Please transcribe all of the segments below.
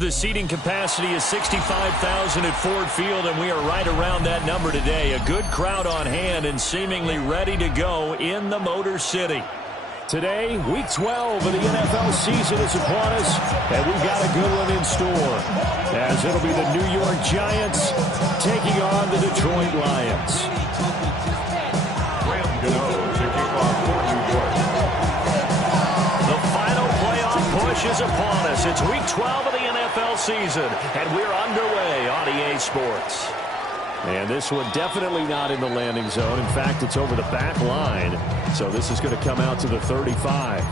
The seating capacity is 65,000 at Ford Field, and we are right around that number today. A good crowd on hand and seemingly ready to go in the Motor City. Today, Week 12 of the NFL season is upon us, and we've got a good one in store, as it'll be the New York Giants taking on the Detroit Lions. Push is upon us. It's Week 12 of the NFL season, and we're underway on EA Sports. And this one definitely not in the landing zone. In fact, it's over the back line, so this is going to come out to the 35.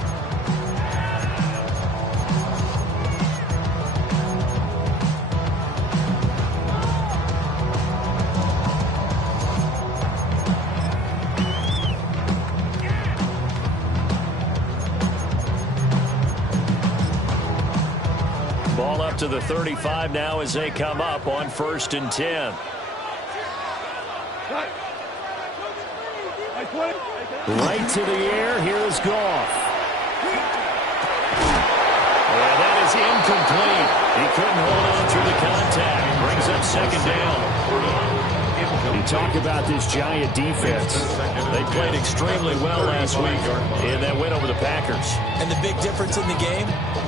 Ball up to the 35 now as they come up on 1st and 10. Right to the air. Here is Goff. And that is incomplete. He couldn't hold on through the contact. Brings up 2nd down. You talk about this Giant defense. They played extremely well last week in that win over the Packers. And the big difference in the game,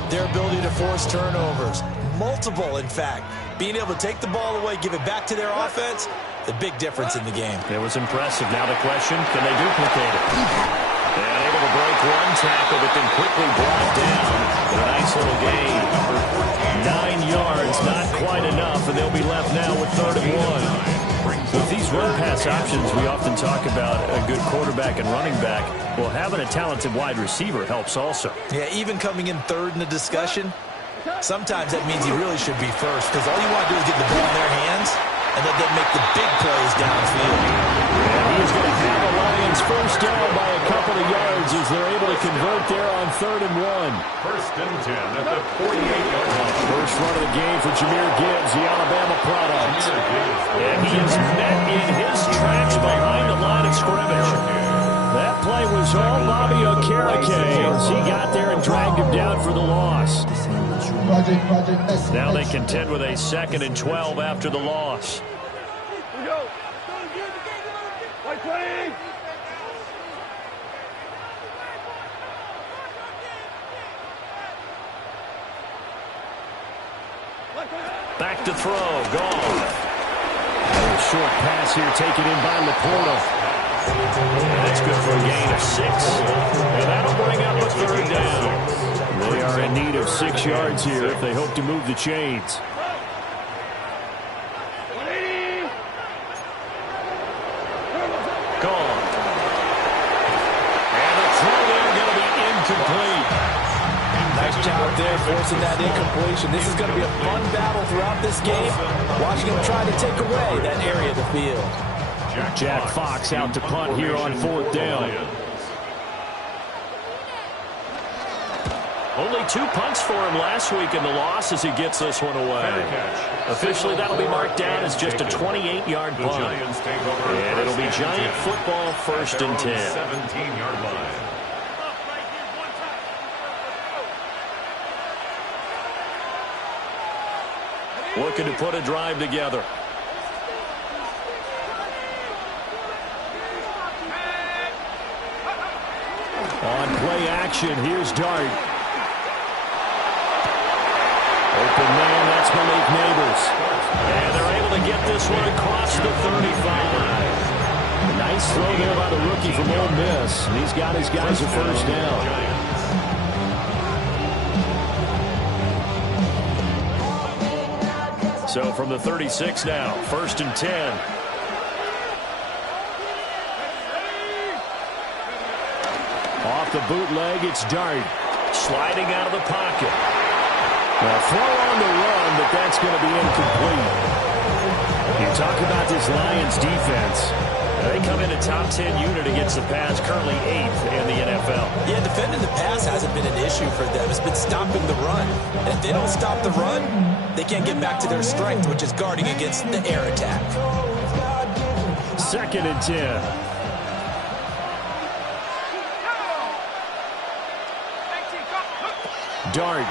their ability to force turnovers. Multiple, in fact. Being able to take the ball away, give it back to their offense, the big difference in the game. It was impressive. Now the question, can they duplicate it? And able to break one tackle, but then quickly brought down. A nice little gain. 9 yards, not quite enough, and they'll be left now with 3rd and 1. With these run-pass options, we often talk about a good quarterback and running back. Well, having a talented wide receiver helps also. Yeah, even coming in 3rd in the discussion, sometimes that means he really should be first, because all you want to do is get the ball in their hands and let them make the big plays downfield. And he is going to have the Lions first down by a couple of yards as they're able to convert there on 3rd and 1. 1st and 10 at the 48-yard line. First run of the game for Jahmyr Gibbs, the Alabama product. And he is met in his tracks behind the line of scrimmage. That play was all Bobby Okereke as he got there and dragged him down for the loss. Now they contend with a 2nd and 12 after the loss. Back to throw, gone. A short pass here taken in by Laporta. And that's good for a gain of 6. And that'll bring up a 3rd down. They are in need of 6 yards here if they hope to move the chains. Gone. And the throw there going to be incomplete. Nice job there forcing that incompletion. This is going to be a fun battle throughout this game. Watching him try to take away that area of the field. Jack Fox out to punt here on 4th down. Only 2 punts for him last week in the loss as he gets this one away. Officially, that'll be marked down as just a 28-yard punt. And it'll be Giant football 1st and 10. 17-yard line. Looking to put a drive together. On play action, here's Dart. Open man, that's Malik Neighbors. And they're able to get this one across the 35. Nice throw there by the rookie from Ole Miss. And he's got his guys a 1st down. So from the 36 now, 1st and 10. Off the bootleg, it's Dart. Sliding out of the pocket. A throw on the run, but that's going to be incomplete. You talk about this Lions defense. They come in a top 10 unit against the pass, currently 8th in the NFL. Yeah, defending the pass hasn't been an issue for them. It's been stopping the run. And if they don't stop the run, they can't get back to their strength, which is guarding against the air attack. 2nd and 10. Dart.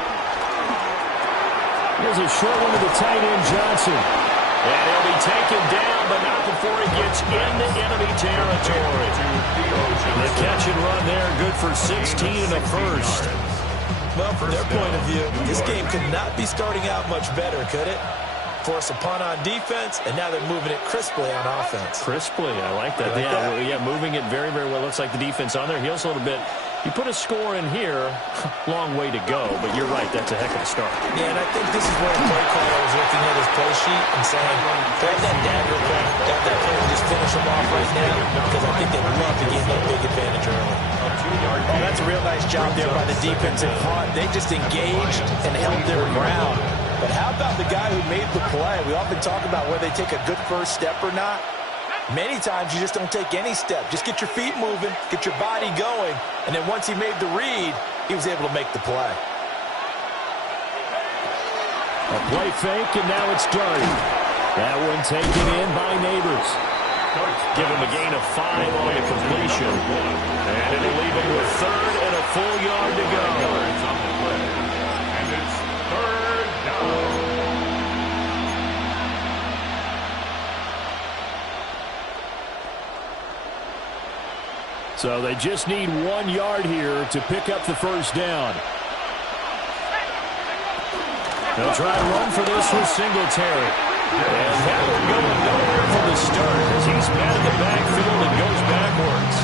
Here's a short one to the tight end, Johnson. And he'll be taken down, but not before he gets into enemy territory. The catch and run there, good for 16 and a first. Well, from their point of view, this game could not be starting out much better, could it? Force a punt on defense, and now they're moving it crisply on offense. Crisply, I like that. Yeah, moving it very, very well. Looks like the defense on their heels a little bit. You put a score in here, long way to go, but you're right, that's a heck of a start. Yeah, and I think this is where the play caller was looking at his play sheet and saying, grab that dagger play, grab that play and just finish them off right now, because I think they'd love to get that big advantage early. Oh, that's a real nice job there by the defensive front. They just engaged and held their ground. But how about the guy who made the play? We often talk about whether they take a good first step or not. Many times you just don't take any step. Just get your feet moving, get your body going, and then once he made the read, he was able to make the play. A play fake, and now it's Dart. That one taken in by Neighbors. Give him a gain of 5 on the completion. And it'll leave him with 3rd and a full yard to go. And it's 3rd down. So they just need 1 yard here to pick up the first down. They'll try to run for this with Singletary. And that one going nowhere from the start as he's batted the backfield and goes backwards.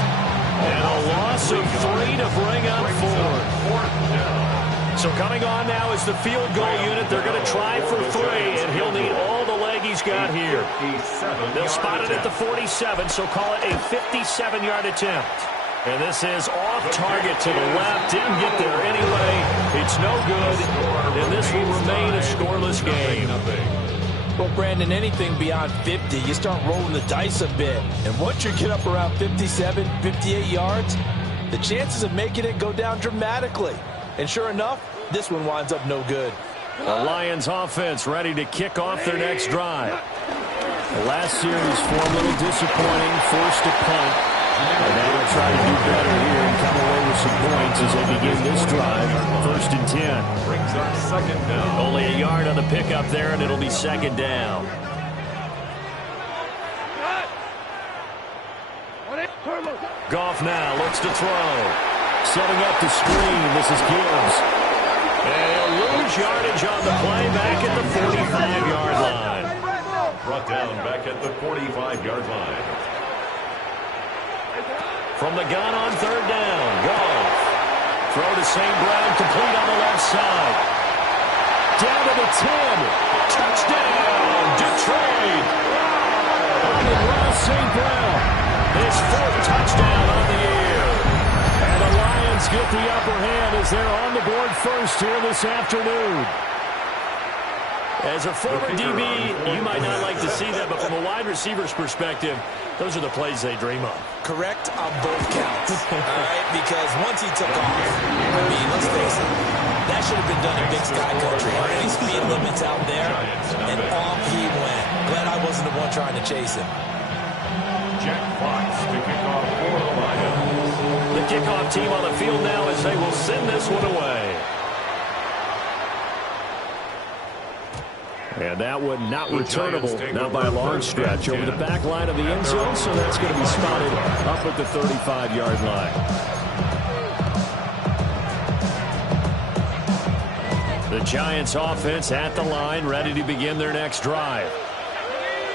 And a loss of 3 to bring up 4. So coming on now is the field goal unit. They're going to try for 3, and he'll need all the leg he's got here. They'll spot it at the 47, so call it a 57-yard attempt. And this is off target to the left. Didn't get there anyway. It's no good, and this will remain a scoreless game. Well, Brandon, anything beyond 50, you start rolling the dice a bit. And once you get up around 57, 58 yards, the chances of making it go down dramatically. And sure enough, this one winds up no good. The Lions offense ready to kick off their next drive. The last series for a little disappointing, forced to punt. And now they'll try to do better here and come away with some points as they begin this drive. 1st and 10. Brings up 2nd down. Only a yard on the pickup there, and it'll be 2nd down. Goff now looks to throw. Setting up the screen. This is Gibbs. And he'll lose yardage on the play back at the 45-yard line. Brought down back at the 45-yard line. From the gun on 3rd down. Goff. Throw to St. Brown, complete on the left side. Down to the 10. Touchdown, Detroit. Ross St. Brown. His 4th touchdown on the year. And the Lions get the upper hand as they're on the board first here this afternoon. As a former DB, you might not like to see that, but from a wide receiver's perspective, those are the plays they dream of. Correct on both counts. All right, because once he took off, I mean, let's face it, that should have been done in Big Sky Country. Any speed limits out there, and off he went. Glad I wasn't the one trying to chase him. Jack Fox to kick off for the Lions. The kickoff team on the field now as they will send this one away. And that one not returnable, not by a long stretch, over the back line of the end zone, so that's going to be spotted up at the 35-yard line. The Giants offense at the line, ready to begin their next drive.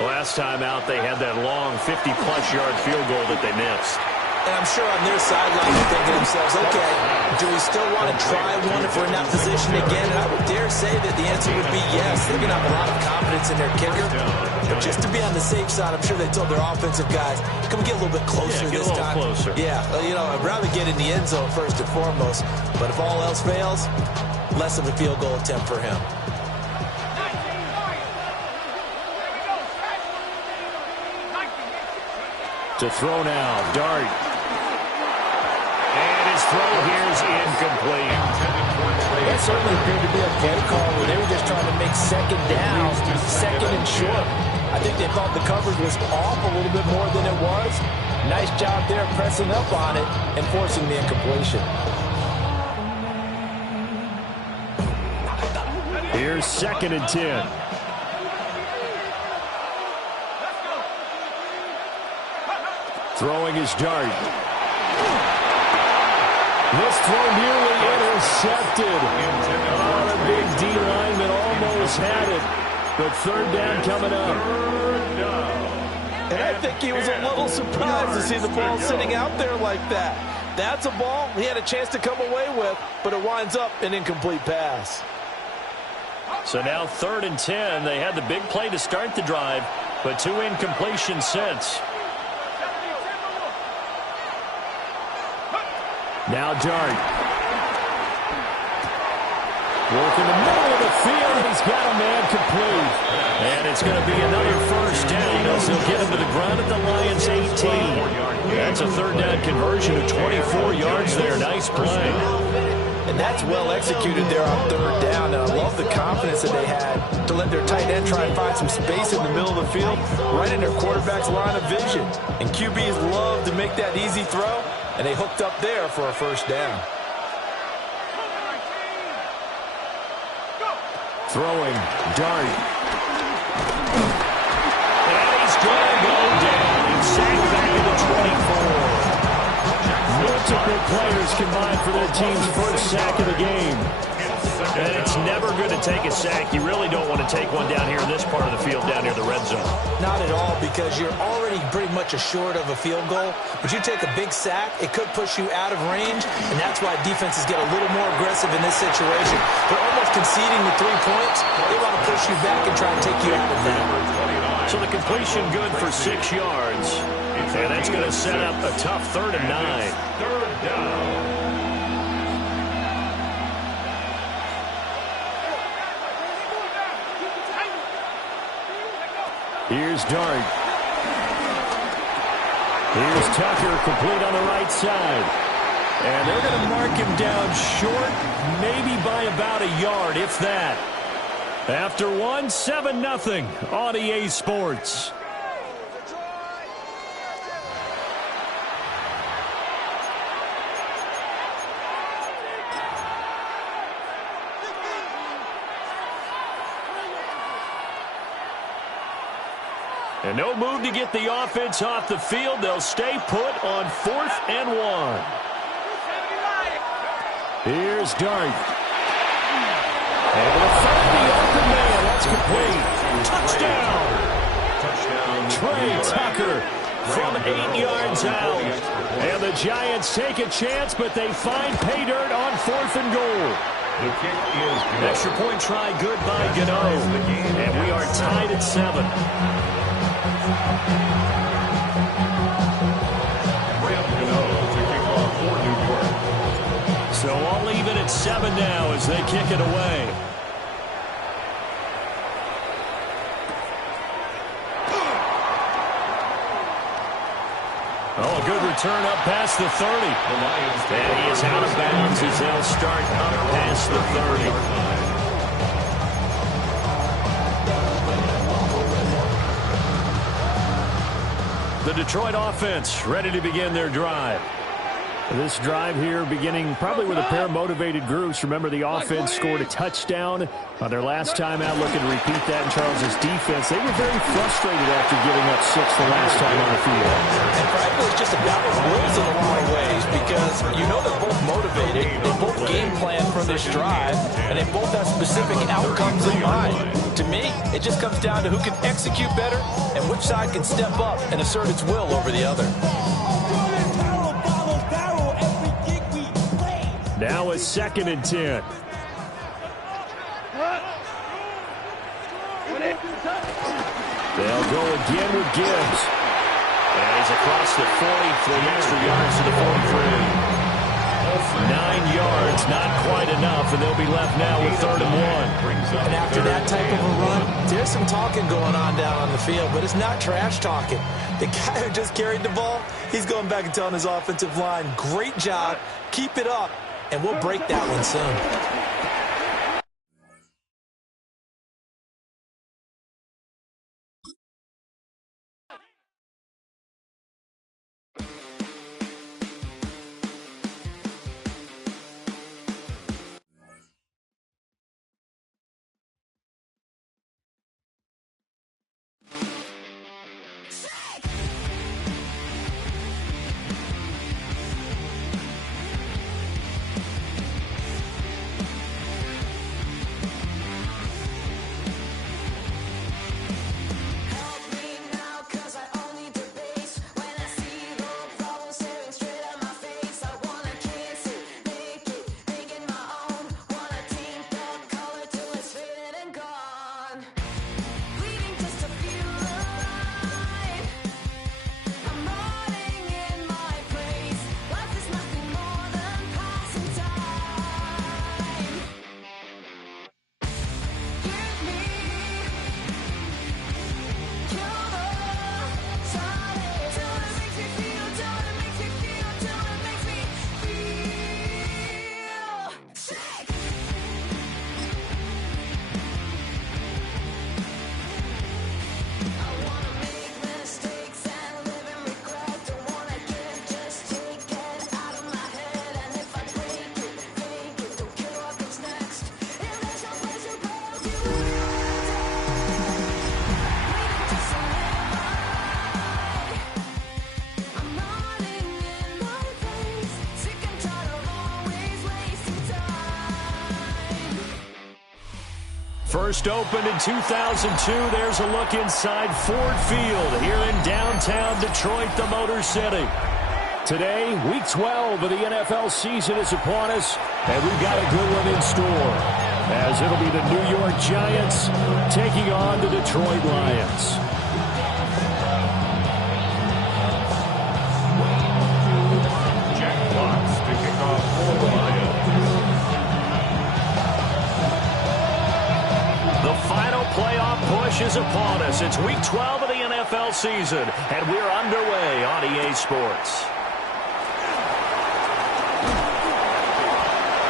Last time out, they had that long 50-plus yard field goal that they missed. And I'm sure on their sideline they're thinking to themselves, okay, do we still want to try one if we're in that position again? And I would dare say that the answer would be yes. They're going to have a lot of confidence in their kicker. But just to be on the safe side, I'm sure they told their offensive guys, can we get a little bit closer this time? Closer. Yeah, you know, I'd rather get in the end zone first and foremost. But if all else fails, less of a field goal attempt for him. To throw now, Dart. And his throw here is incomplete. That certainly appeared to be a play call where they were just trying to make 2nd down, 2nd and short. I think they thought the coverage was off a little bit more than it was. Nice job there pressing up on it and forcing the incompletion. Here's 2nd and 10. Throwing his dart. This throw nearly intercepted. Oh, the big D lineman almost had it. But 3rd down coming up. And I think he was a little surprised to see the ball sitting out there like that. That's a ball he had a chance to come away with, but it winds up an incomplete pass. So now 3rd and 10. They had the big play to start the drive, but 2 incompletions since. Now Dart. Working the middle of the field, and he's got a man complete. And it's going to be another 1st down as he'll get him to the ground at the Lions' 18. That's a 3rd down conversion of 24 yards there. Nice play. And that's well executed there on 3rd down. And I love the confidence that they had to let their tight end try and find some space in the middle of the field, right in their quarterback's line of vision. And QBs love to make that easy throw, and they hooked up there for a 1st down. Throwing, Dart. And he's going to go down. He's sacked back at the 24. Multiple players combined for their team's 1st sack of the game. And it's never good to take a sack. You really don't want to take one down here in this part of the field, down near the red zone. Not at all, because you're already pretty much assured of a field goal. But you take a big sack, it could push you out of range, and that's why defenses get a little more aggressive in this situation. They're almost conceding the 3 points. They want to push you back and try and take you out of that. So the completion good for 6 yards. And that's going to set up a tough 3rd and 9. 3rd down. Here's Dart. Here's Tucker, complete on the right side. And they're going to mark him down short, maybe by about a yard, if that. After 7-0 on EA Sports. And no move to get the offense off the field. They'll stay put on 4th and 1. Here's Dart. Able to find the open man. That's complete. Touchdown. Trey Tucker from 8 yards out. And the Giants take a chance, but they find pay dirt on 4th and goal. The kick is good. Extra point try good by Gano. And we are tied at 7. So all even at 7 now as they kick it away. Oh, a good return up past the 30. And he is out of bounds as they'll start up past the 30. The Detroit offense ready to begin their drive. This drive here beginning probably with a pair of motivated groups. Remember, the offense scored a touchdown on their last time out. Looking to repeat that in Charles's defense. They were very frustrated after giving up 6 the last time on the field. And frankly, it's just a battle of wills in a lot of ways, because you know they're both motivated. They both game plan for this drive, and they both have specific outcomes in mind. To me, it just comes down to who can execute better and which side can step up and assert its will over the other. Now it's 2nd and 10. They'll go again with Gibbs. And he's across the 40 for the extra yards to the 43. 9 yards, not quite enough, and they'll be left now with 3rd and 1. And after that type of a run, there's some talking going on down on the field, but it's not trash talking. The guy who just carried the ball, he's going back and telling his offensive line, great job, keep it up, and we'll break that one soon. First opened in 2002. There's a look inside Ford Field here in downtown Detroit, the Motor City. Today, Week 12 of the NFL season is upon us, and we've got a good one in store, as it'll be the New York Giants taking on the Detroit Lions. Jack Fox to kick off for the Lions. The final playoff push is upon us. It's Week 12 of the NFL season, and we're underway on EA Sports.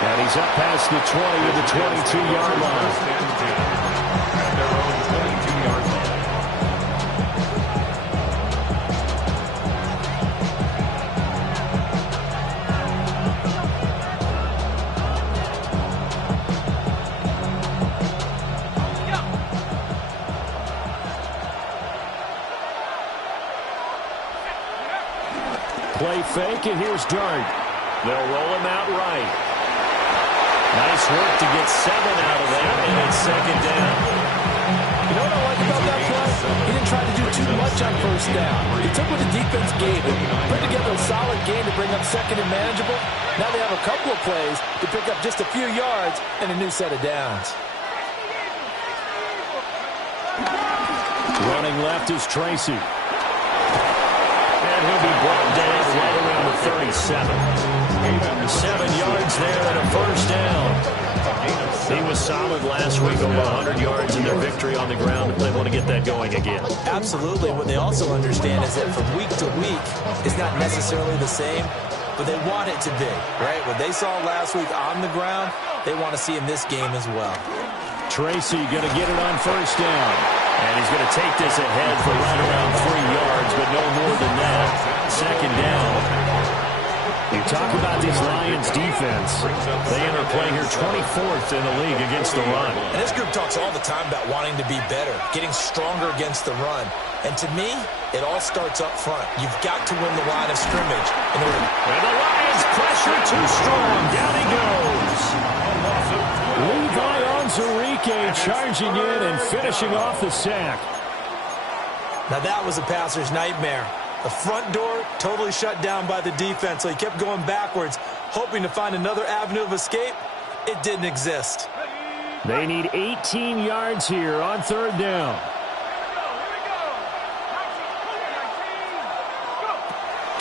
And he's up past the 20 to the 22-yard line. At their own 22-yard line. Play fake, and here's Dart. They'll roll him out right. Nice work to get 7 out of that, and it's second down. You know what I like about that play? He didn't try to do too much on first down. He took what the defense gave him, put together a solid game to bring up second and manageable. Now they have a couple of plays to pick up just a few yards and a new set of downs. Running left is Tracy. And he'll be brought down right around the 37. 7 yards there and a first down. He was solid last week, over 100 yards in their victory on the ground. They want to get that going again. Absolutely. What they also understand is that from week to week, it's not necessarily the same, but they want it to be, right? What they saw last week on the ground, they want to see in this game as well. Tracy going to get it on first down. And he's going to take this ahead for right around 3 yards, but no more than that. Second down. You talk about this Lions defense. They enter play here 24th in the league against the run. And this group talks all the time about wanting to be better, getting stronger against the run. And to me, it all starts up front. You've got to win the line of scrimmage in order. And the Lions pressure too strong. Down he goes. Levi Onwuzurike charging in and finishing off the sack. Now that was a passer's nightmare. The front door totally shut down by the defense, so he kept going backwards, hoping to find another avenue of escape. It didn't exist. They need 18 yards here on third down.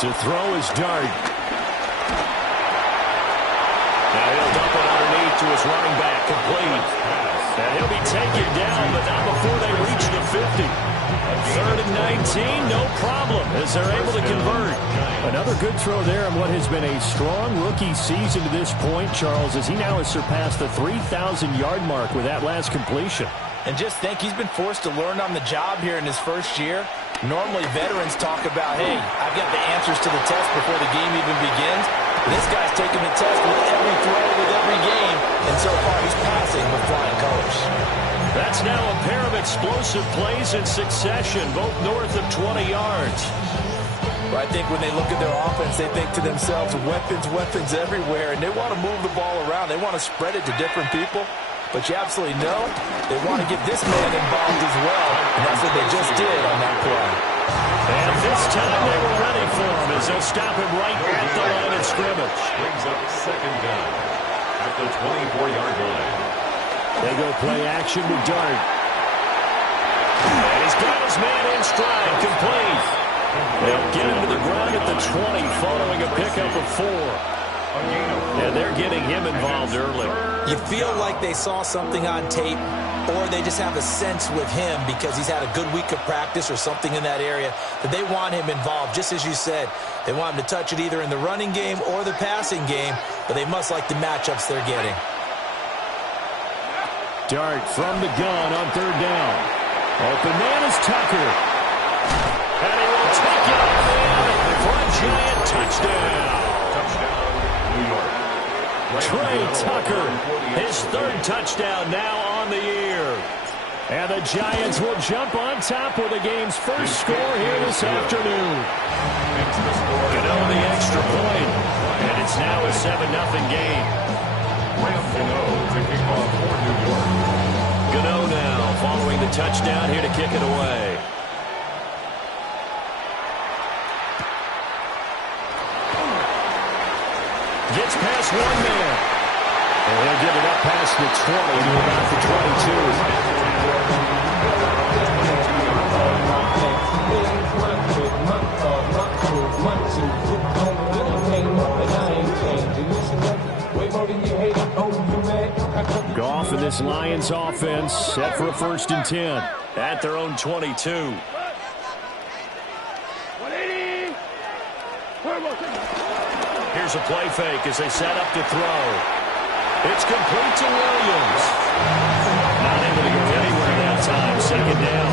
To throw is Dart. Now he'll dump it underneath to his running back, complete. And he'll be taken down, but not before they reach the 50. Third and 19, no problem, as they're able to convert. Another good throw there in what has been a strong rookie season to this point, Charles, as he now has surpassed the 3,000-yard mark with that last completion. And just think, he's been forced to learn on the job here in his first year. Normally, veterans talk about, hey, I've got the answers to the test before the game even begins. This guy's taking the test with every throw, with every game, and so far he's passing with flying colors. That's now a pair of explosive plays in succession, both north of 20 yards. But I think when they look at their offense, they think to themselves, weapons, weapons everywhere, and they want to move the ball around. They want to spread it to different people. But you absolutely know they want to get this man involved as well, and that's what they just did on that play. And this time they were ready for him as they'll stop him right at the line of scrimmage. Brings up second down at the 24-yard line. They go play action with Dart. And he's got his man in stride, complete. They'll get him to the ground at the 20 following a pickup of 4. And they're getting him involved early. You feel like they saw something on tape, or they just have a sense with him because he's had a good week of practice or something in that area that they want him involved. Just as you said, they want him to touch it either in the running game or the passing game, but they must like the matchups they're getting. Dart from the gun on third down. Open man is Tucker. And he will take it off for a giant touchdown. New York. Trey Tucker, his third touchdown now on the year. And the Giants will jump on top with the game's first score here this afternoon. Gano the extra point, and it's now a 7-0 game. Gano to kick off for New York. Gano touchdown here to kick it away. Gets past one man. And he'll get it up past the 20 to about the 22. Goff and this Lions offense set for a 1st and 10 at their own 22. Here's a play fake as they set up to throw. It's complete to Williams. Not able to go anywhere that time. 2nd down.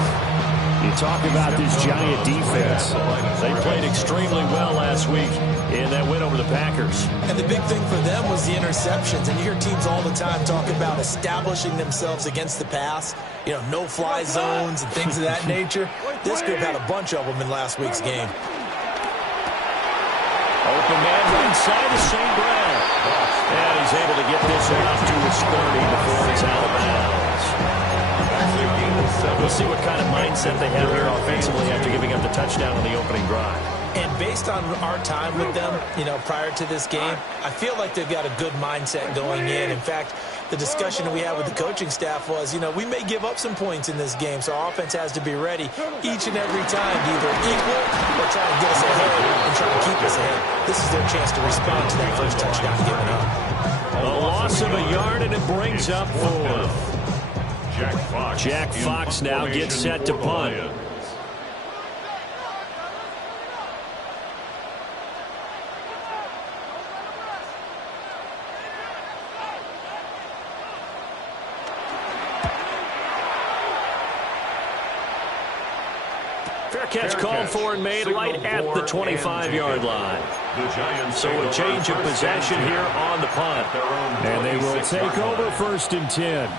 You talk about this Giant defense. They played extremely well last week in that win over the Packers. And the big thing for them was the interceptions. And you hear teams all the time talk about establishing themselves against the pass. You know, no-fly zones and things of that nature. This group had a bunch of them in last week's game. Open man right side of St. Brown. And he's able to get this one up to his 30 before he's out of bounds. We'll see what kind of mindset they have here offensively after giving up the touchdown on the opening drive. And based on our time with them, you know, prior to this game, I feel like they've got a good mindset going in. In fact, the discussion that we had with the coaching staff was, you know, we may give up some points in this game, so our offense has to be ready each and every time to either equal or try to get us ahead and try to keep us ahead. This is their chance to respond to that first touchdown given up. A loss of a yard, and it brings up 4th. Jack Fox now gets set to punt. Fair catch called for and made right at the 25-yard line. So a change of possession here on the punt. And they will take over 1st and 10.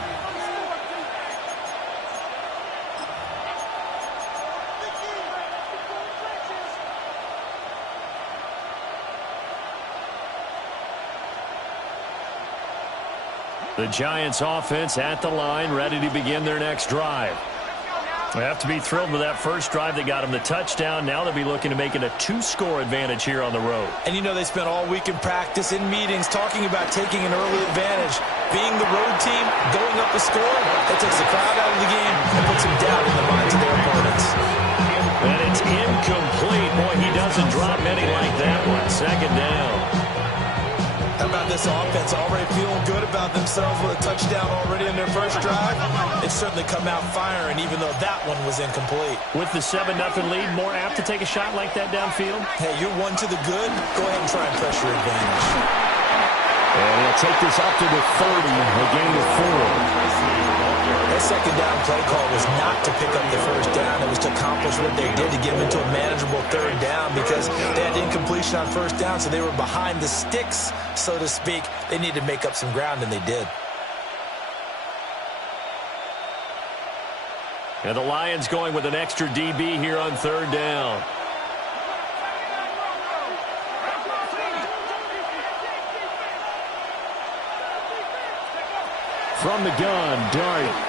The Giants offense at the line, ready to begin their next drive. They have to be thrilled with that first drive. They got them the touchdown. Now they'll be looking to make it a 2-score advantage here on the road. And you know they spent all week in practice, in meetings, talking about taking an early advantage. Being the road team, going up a score, that takes the crowd out of the game and puts some doubt in the minds of their opponents. And it's incomplete. Boy, he doesn't drop many like that one. 2nd down. How about this offense already feeling good about themselves with a touchdown already in their first drive? It's certainly come out firing, even though that one was incomplete. With the 7-0 lead, more apt to take a shot like that downfield? Hey, you're 1 to the good. Go ahead and try and press your advantage. And he'll take this up to the 30, a gain of 4. That 2nd down play call was not to pick up the first down. It was to accomplish what they did to get them into a manageable 3rd down because they had incompletion on 1st down, so they were behind the sticks, so to speak. They needed to make up some ground, and they did. And the Lions going with an extra DB here on 3rd down. From the gun, Dart.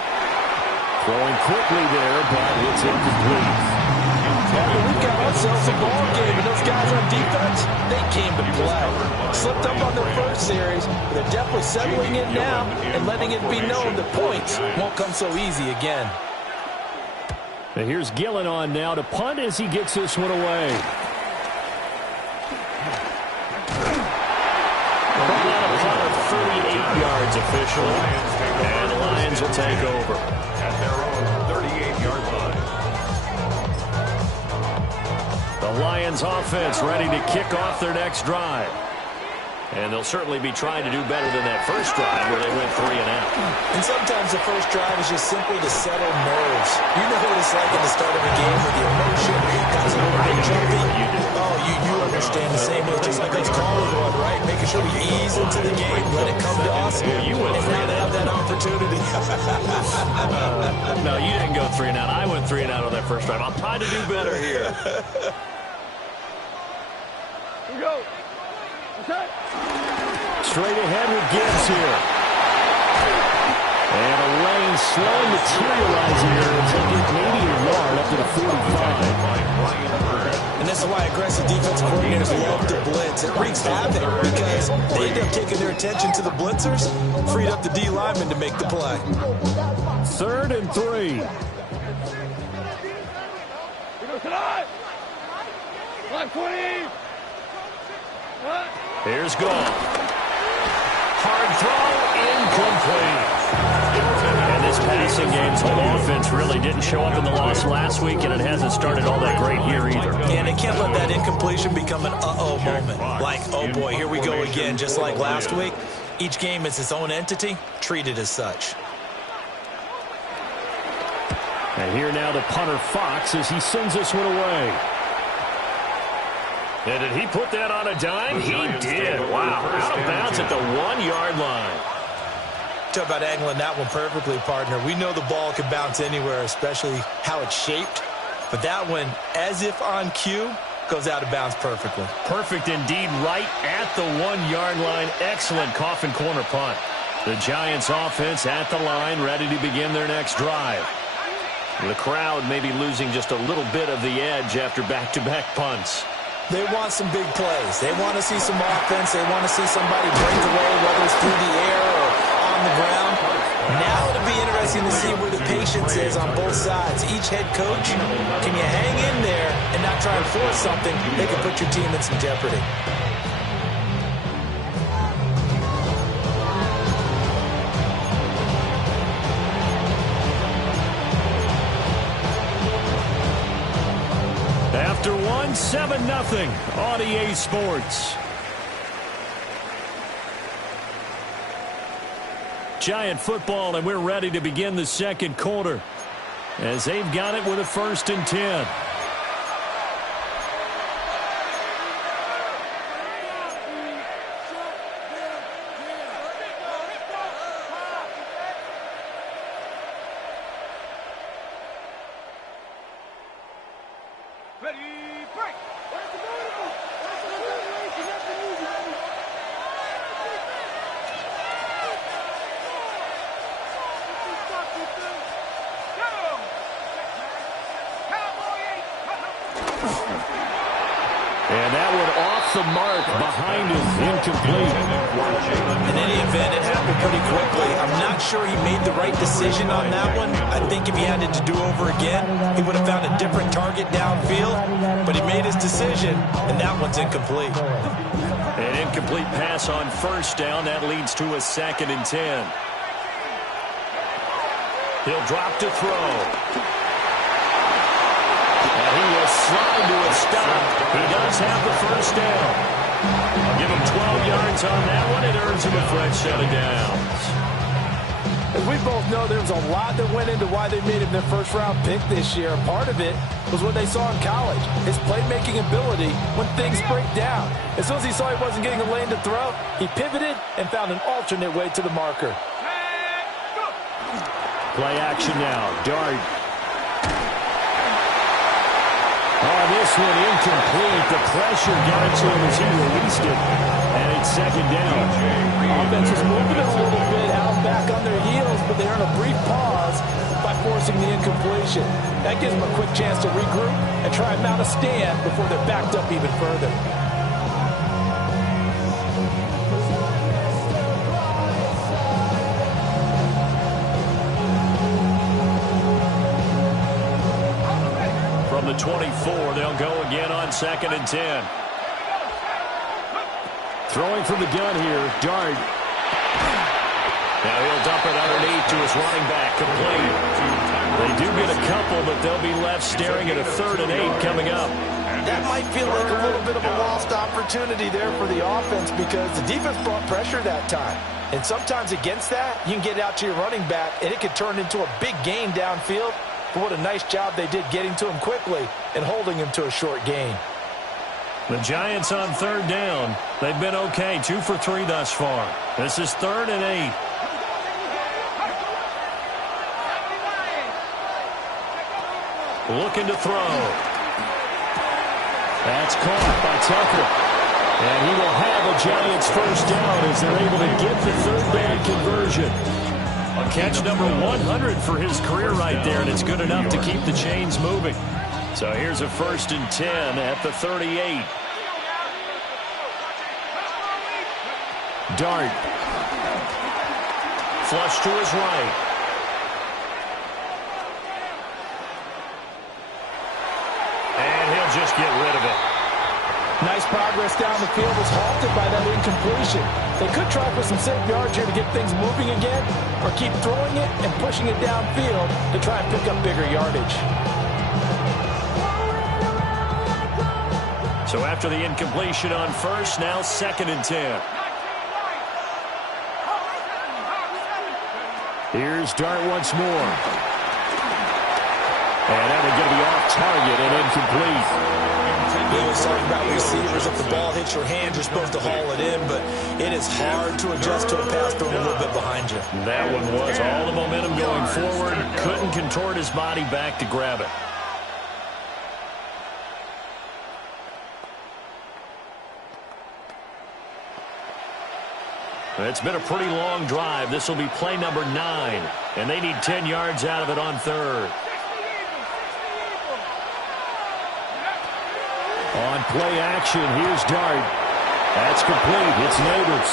Throwing quickly there, but it's incomplete. We've got ourselves a ball game, and those guys on defense, they came to play. Slipped up on their first series, but they're definitely settling in now and letting it be known that points won't come so easy again. And here's Gillen on now to punt as he gets this one away. A punt of 38 yards officially, and the Lions will take over. At their own 38-yard line. The Lions offense ready to kick off their next drive. And they'll certainly be trying to do better than that first drive where they went 3 and out. And sometimes the first drive is just simply to settle nerves. You know what it's like at the start of a game with the emotion, guys are a little bit jumpy. Oh, you understand the same way, just like us calling one, right? Making sure we ease into the game, let it come to us. Yeah, you went and now they have that opportunity. No, you didn't go 3 and out. I went 3 and out on that first drive. I'll try to do better here. Here we go. Okay. Straight ahead with Gibbs here. And a lane slow materializing here as they get maybe a yard up to the 45. And this is why aggressive defensive coordinators love to blitz. It wreaks havoc because they end up taking their attention to the blitzers, freed up the D lineman to make the play. 3rd and 3. Here's Goff. Hard throw, incomplete. And this passing game's whole offense really didn't show up in the loss last week, and it hasn't started all that great here either. And they can't let that incompletion become an uh-oh moment. Like, oh boy, here we go again, just like last week. Each game is its own entity, treated as such. And here now the punter Fox as he sends this one away. And did he put that on a dime? He did. Wow. Out of bounds at the 1-yard line. Talk about angling that one perfectly, partner. We know the ball can bounce anywhere, especially how it's shaped. But that one, as if on cue, goes out of bounds perfectly. Perfect indeed, right at the 1-yard line. Excellent coffin corner punt. The Giants offense at the line, ready to begin their next drive. The crowd may be losing just a little bit of the edge after back-to-back punts. They want some big plays. They want to see some offense. They want to see somebody break away, whether it's through the air or on the ground. Now it'll be interesting to see where the patience is on both sides. Each head coach, can you hang in there and not try and force something that could put your team in some jeopardy? After 7-0 on EA Sports. Giant football, and we're ready to begin the second quarter as they've got it with a 1st and 10. And that one off the mark behind him, incomplete. In any event, it happened pretty quickly. I'm not sure he made the right decision on that one. I think if he had it to do over again, he would have found a different target downfield. But he made his decision, and that one's incomplete. An incomplete pass on 1st down. That leads to a 2nd and 10. He'll drop to throw. And he will slide to a stop. He does have the 1st down. I'll give him 12 yards on that one. It earns him a fresh set of downs. As we both know, there was a lot that went into why they made him their 1st-round pick this year. Part of it was what they saw in college, his playmaking ability when things break down. As soon as he saw he wasn't getting a lane to throw, he pivoted and found an alternate way to the marker. Play action now. Dart. Oh, this one incomplete. The pressure got it to him as he released it. And it's 2nd down. Offense is moving a little bit out back on their heels, but they're in a brief pause by forcing the incompletion. That gives them a quick chance to regroup and try and mount a stand before they're backed up even further. From the 24, they'll go again on 2nd and 10. Throwing from the gun here, Dart. Now he'll dump it underneath to his running back, complete. They do get a couple, but they'll be left staring at a 3rd and 8 coming up. That might feel like a little bit of a lost opportunity there for the offense because the defense brought pressure that time. And sometimes against that, you can get out to your running back, and it could turn into a big gain downfield. But what a nice job they did getting to him quickly and holding him to a short gain. The Giants on 3rd down. They've been okay, 2 for 3 thus far. This is 3rd and 8. Looking to throw. That's caught by Tucker. And he will have a Giants 1st down as they're able to get the 3rd down conversion. Catch number 100 for his career right there, and it's good enough to keep the chains moving. So here's a 1st and 10 at the 38. Dart. Flush to his right. And he'll just get rid of it. Nice progress down the field was halted by that incompletion. They could try for some safe yards here to get things moving again, or keep throwing it and pushing it downfield to try and pick up bigger yardage. So after the incompletion on 1st, now 2nd and 10. Here's Dart once more. And that will get me off target and incomplete. We always talk about receivers. If the ball hits your hand, you're supposed to haul it in, but it is hard to adjust to a pass thrown a little bit behind you. That one was all the momentum going forward. Couldn't contort his body back to grab it. It's been a pretty long drive. This will be play number 9, and they need 10 yards out of it on 3rd. On play action, here's Dart. That's complete. It's Neighbors.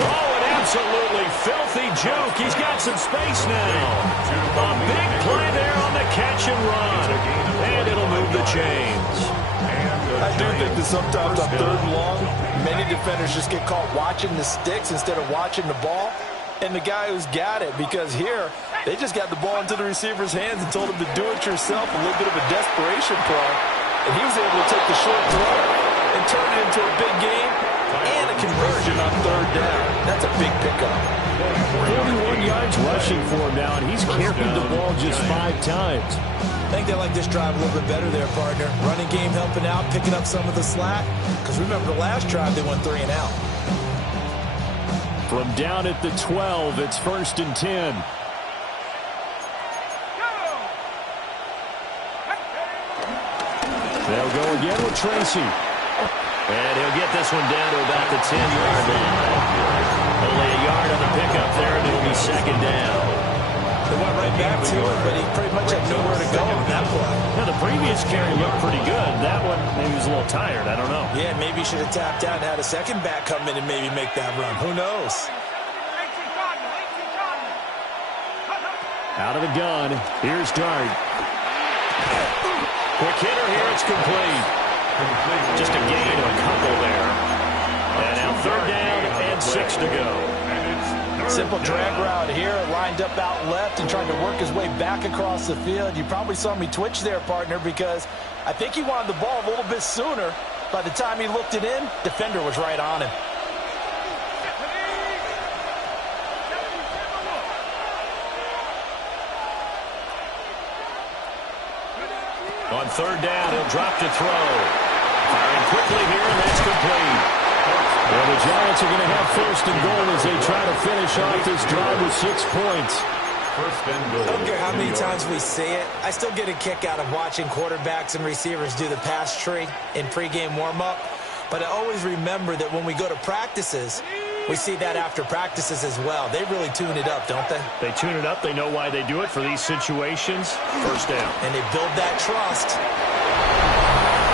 Oh, an absolutely filthy juke. He's got some space now. A big play there on the catch and run. And it'll move the chains. I do think that sometimes on 3rd and long, many defenders just get caught watching the sticks instead of watching the ball. And the guy who's got it, because here, they just got the ball into the receiver's hands and told him to do it yourself, a little bit of a desperation play. And he was able to take the short throw and turn it into a big game and a conversion on 3rd down. That's a big pickup. 41 yards rushing for him now, and he's carried the ball just 5 times. I think they like this drive a little bit better there, partner. Running game helping out, picking up some of the slack. Because remember, the last drive, they went 3 and out. From down at the 12, it's 1st and 10. They'll go again with Tracy. And he'll get this one down to about the 10-yard line. Only a yard on the pickup there, and it'll be 2nd down. They went right back to him, but he pretty much had nowhere to go in that play. Now, the previous carry looked pretty good. That one, maybe he was a little tired. I don't know. Yeah, maybe he should have tapped out and had a second back come in and maybe make that run. Who knows? Out of the gun, here's Dart. Quick hitter here, it's complete. Just a gain of a couple there. And now 3rd down and 6 to go. Simple drag route here, lined up out left and trying to work his way back across the field. You probably saw me twitch there, partner, because I think he wanted the ball a little bit sooner. By the time he looked it in, defender was right on him. On 3rd down, he'll drop to throw. Firing quickly here, and that's complete. Well, the Giants are going to have 1st and goal as they try to finish off this drive with 6 points. 1st and goal. I don't care how many times we say it. I still get a kick out of watching quarterbacks and receivers do the pass tree in pregame warm-up. But I always remember that when we go to practices, we see that after practices as well. They really tune it up, don't they? They tune it up. They know why they do it for these situations. 1st down. And they build that trust.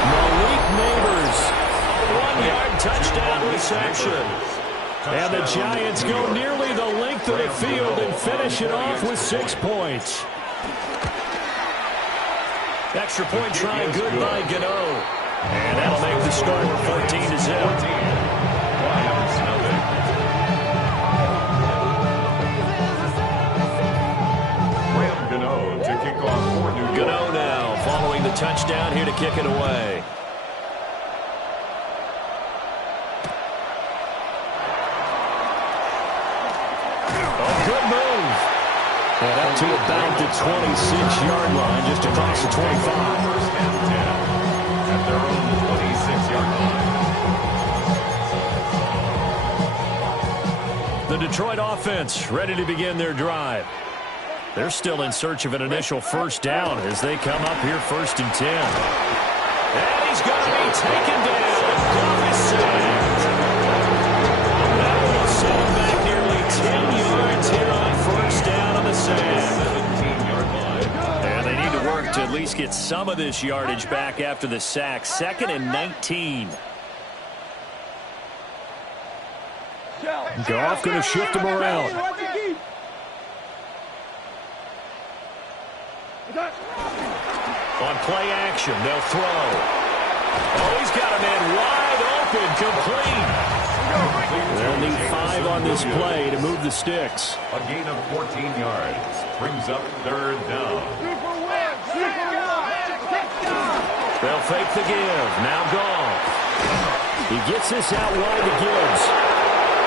Malik Neighbors. 1-yard touchdown reception. And the Giants go nearly the length of the field and finish it off with 6 points. Extra point try good by Gano. And that'll make the score 14-0. To kick off for New York. Gano now following the touchdown here to kick it away. Good move. And up to about the 26-yard line, just across the 25. 1st and 10 at their own 26-yard line. The Detroit offense ready to begin their drive. They're still in search of an initial 1st down as they come up here 1st and 10. And he's going to be taken down. That will set him back nearly 10 yards here on 1st Bucks get some of this yardage back after the sack. 2nd and 19. Goff going to shift him around. On play action, they'll throw. Oh, he's got a man wide open, complete. They'll need 5 on this play to move the sticks. A gain of 14 yards brings up 3rd down. They'll fake the give. Now Goff. He gets this out wide to Gibbs.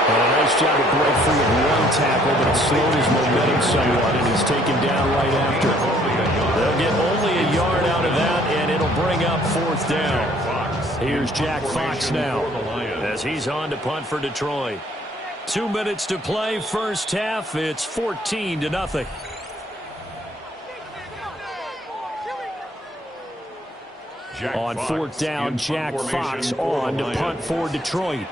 And a nice job to break free of one tackle, but it slowed his momentum somewhat, and he's taken down right after. They'll get only a yard out of that, and it'll bring up 4th down. Here's Jack Fox now as he's on to punt for Detroit. 2 minutes to play, first half. It's 14-0. On 4th down, Jack Fox on to punt for Detroit.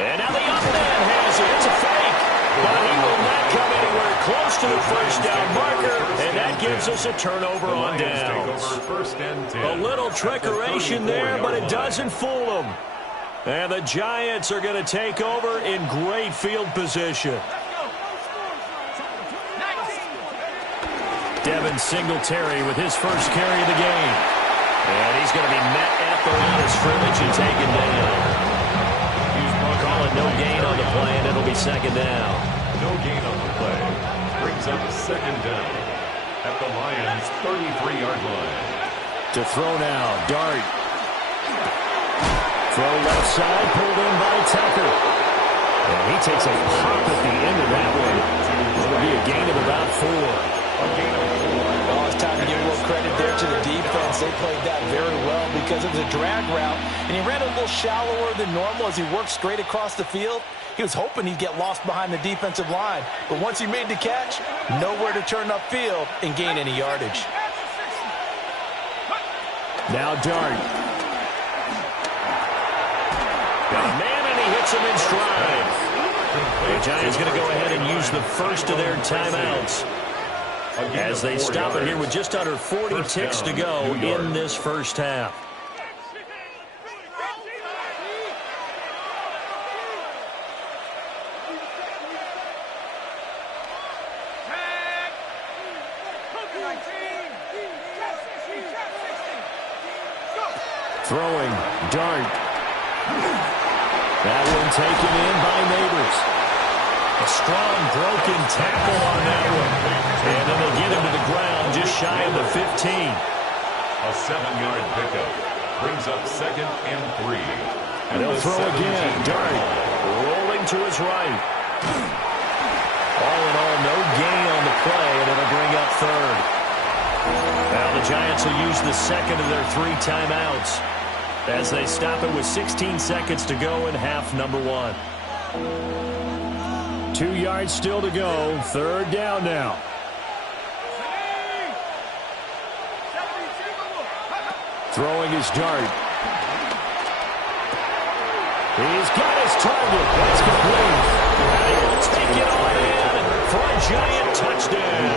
And now the up man has it. It's a fake. But he will not come anywhere close to the first down marker. And that gives us a turnover on downs. A little trickeration there, but it doesn't fool them. And the Giants are going to take over in great field position. Devin Singletary with his first carry of the game. And he's going to be met at the line of scrimmage and taken down. No gain on the play, and it'll be 2nd down. No gain on the play. Brings up 2nd down at the Lions' 33-yard line. To throw now, Dart. Throw left side, pulled in by Tucker. And he takes a pop at the end of that one. It'll be a gain of about 4. A gain of 4. Well, it's time to give a little credit there to the defense. They played that very well because it was a drag route, and he ran a little shallower than normal as he worked straight across the field. He was hoping he'd get lost behind the defensive line, but once he made the catch, nowhere to turn upfield and gain any yardage. Now Dart. Got a man, and he hits him in stride. The Giants going to go ahead and use the first of their timeouts as they stop it here with just under 40 ticks to go in this first half. Throwing, Dart. That one taken in by Neighbors. A strong broken tackle on that one. And then they get him to the ground just shy of the 15. A 7-yard pickup brings up 2nd and 3. And they'll throw again. Dart rolling to his right. All in all, no gain on the play, and it'll bring up 3rd. Now the Giants will use the second of their 3 timeouts as they stop it with 16 seconds to go in half number 1. 2 yards still to go. 3rd down now. Throwing his Dart. He's got his target. That's complete. And he will take it on in for a Giant touchdown.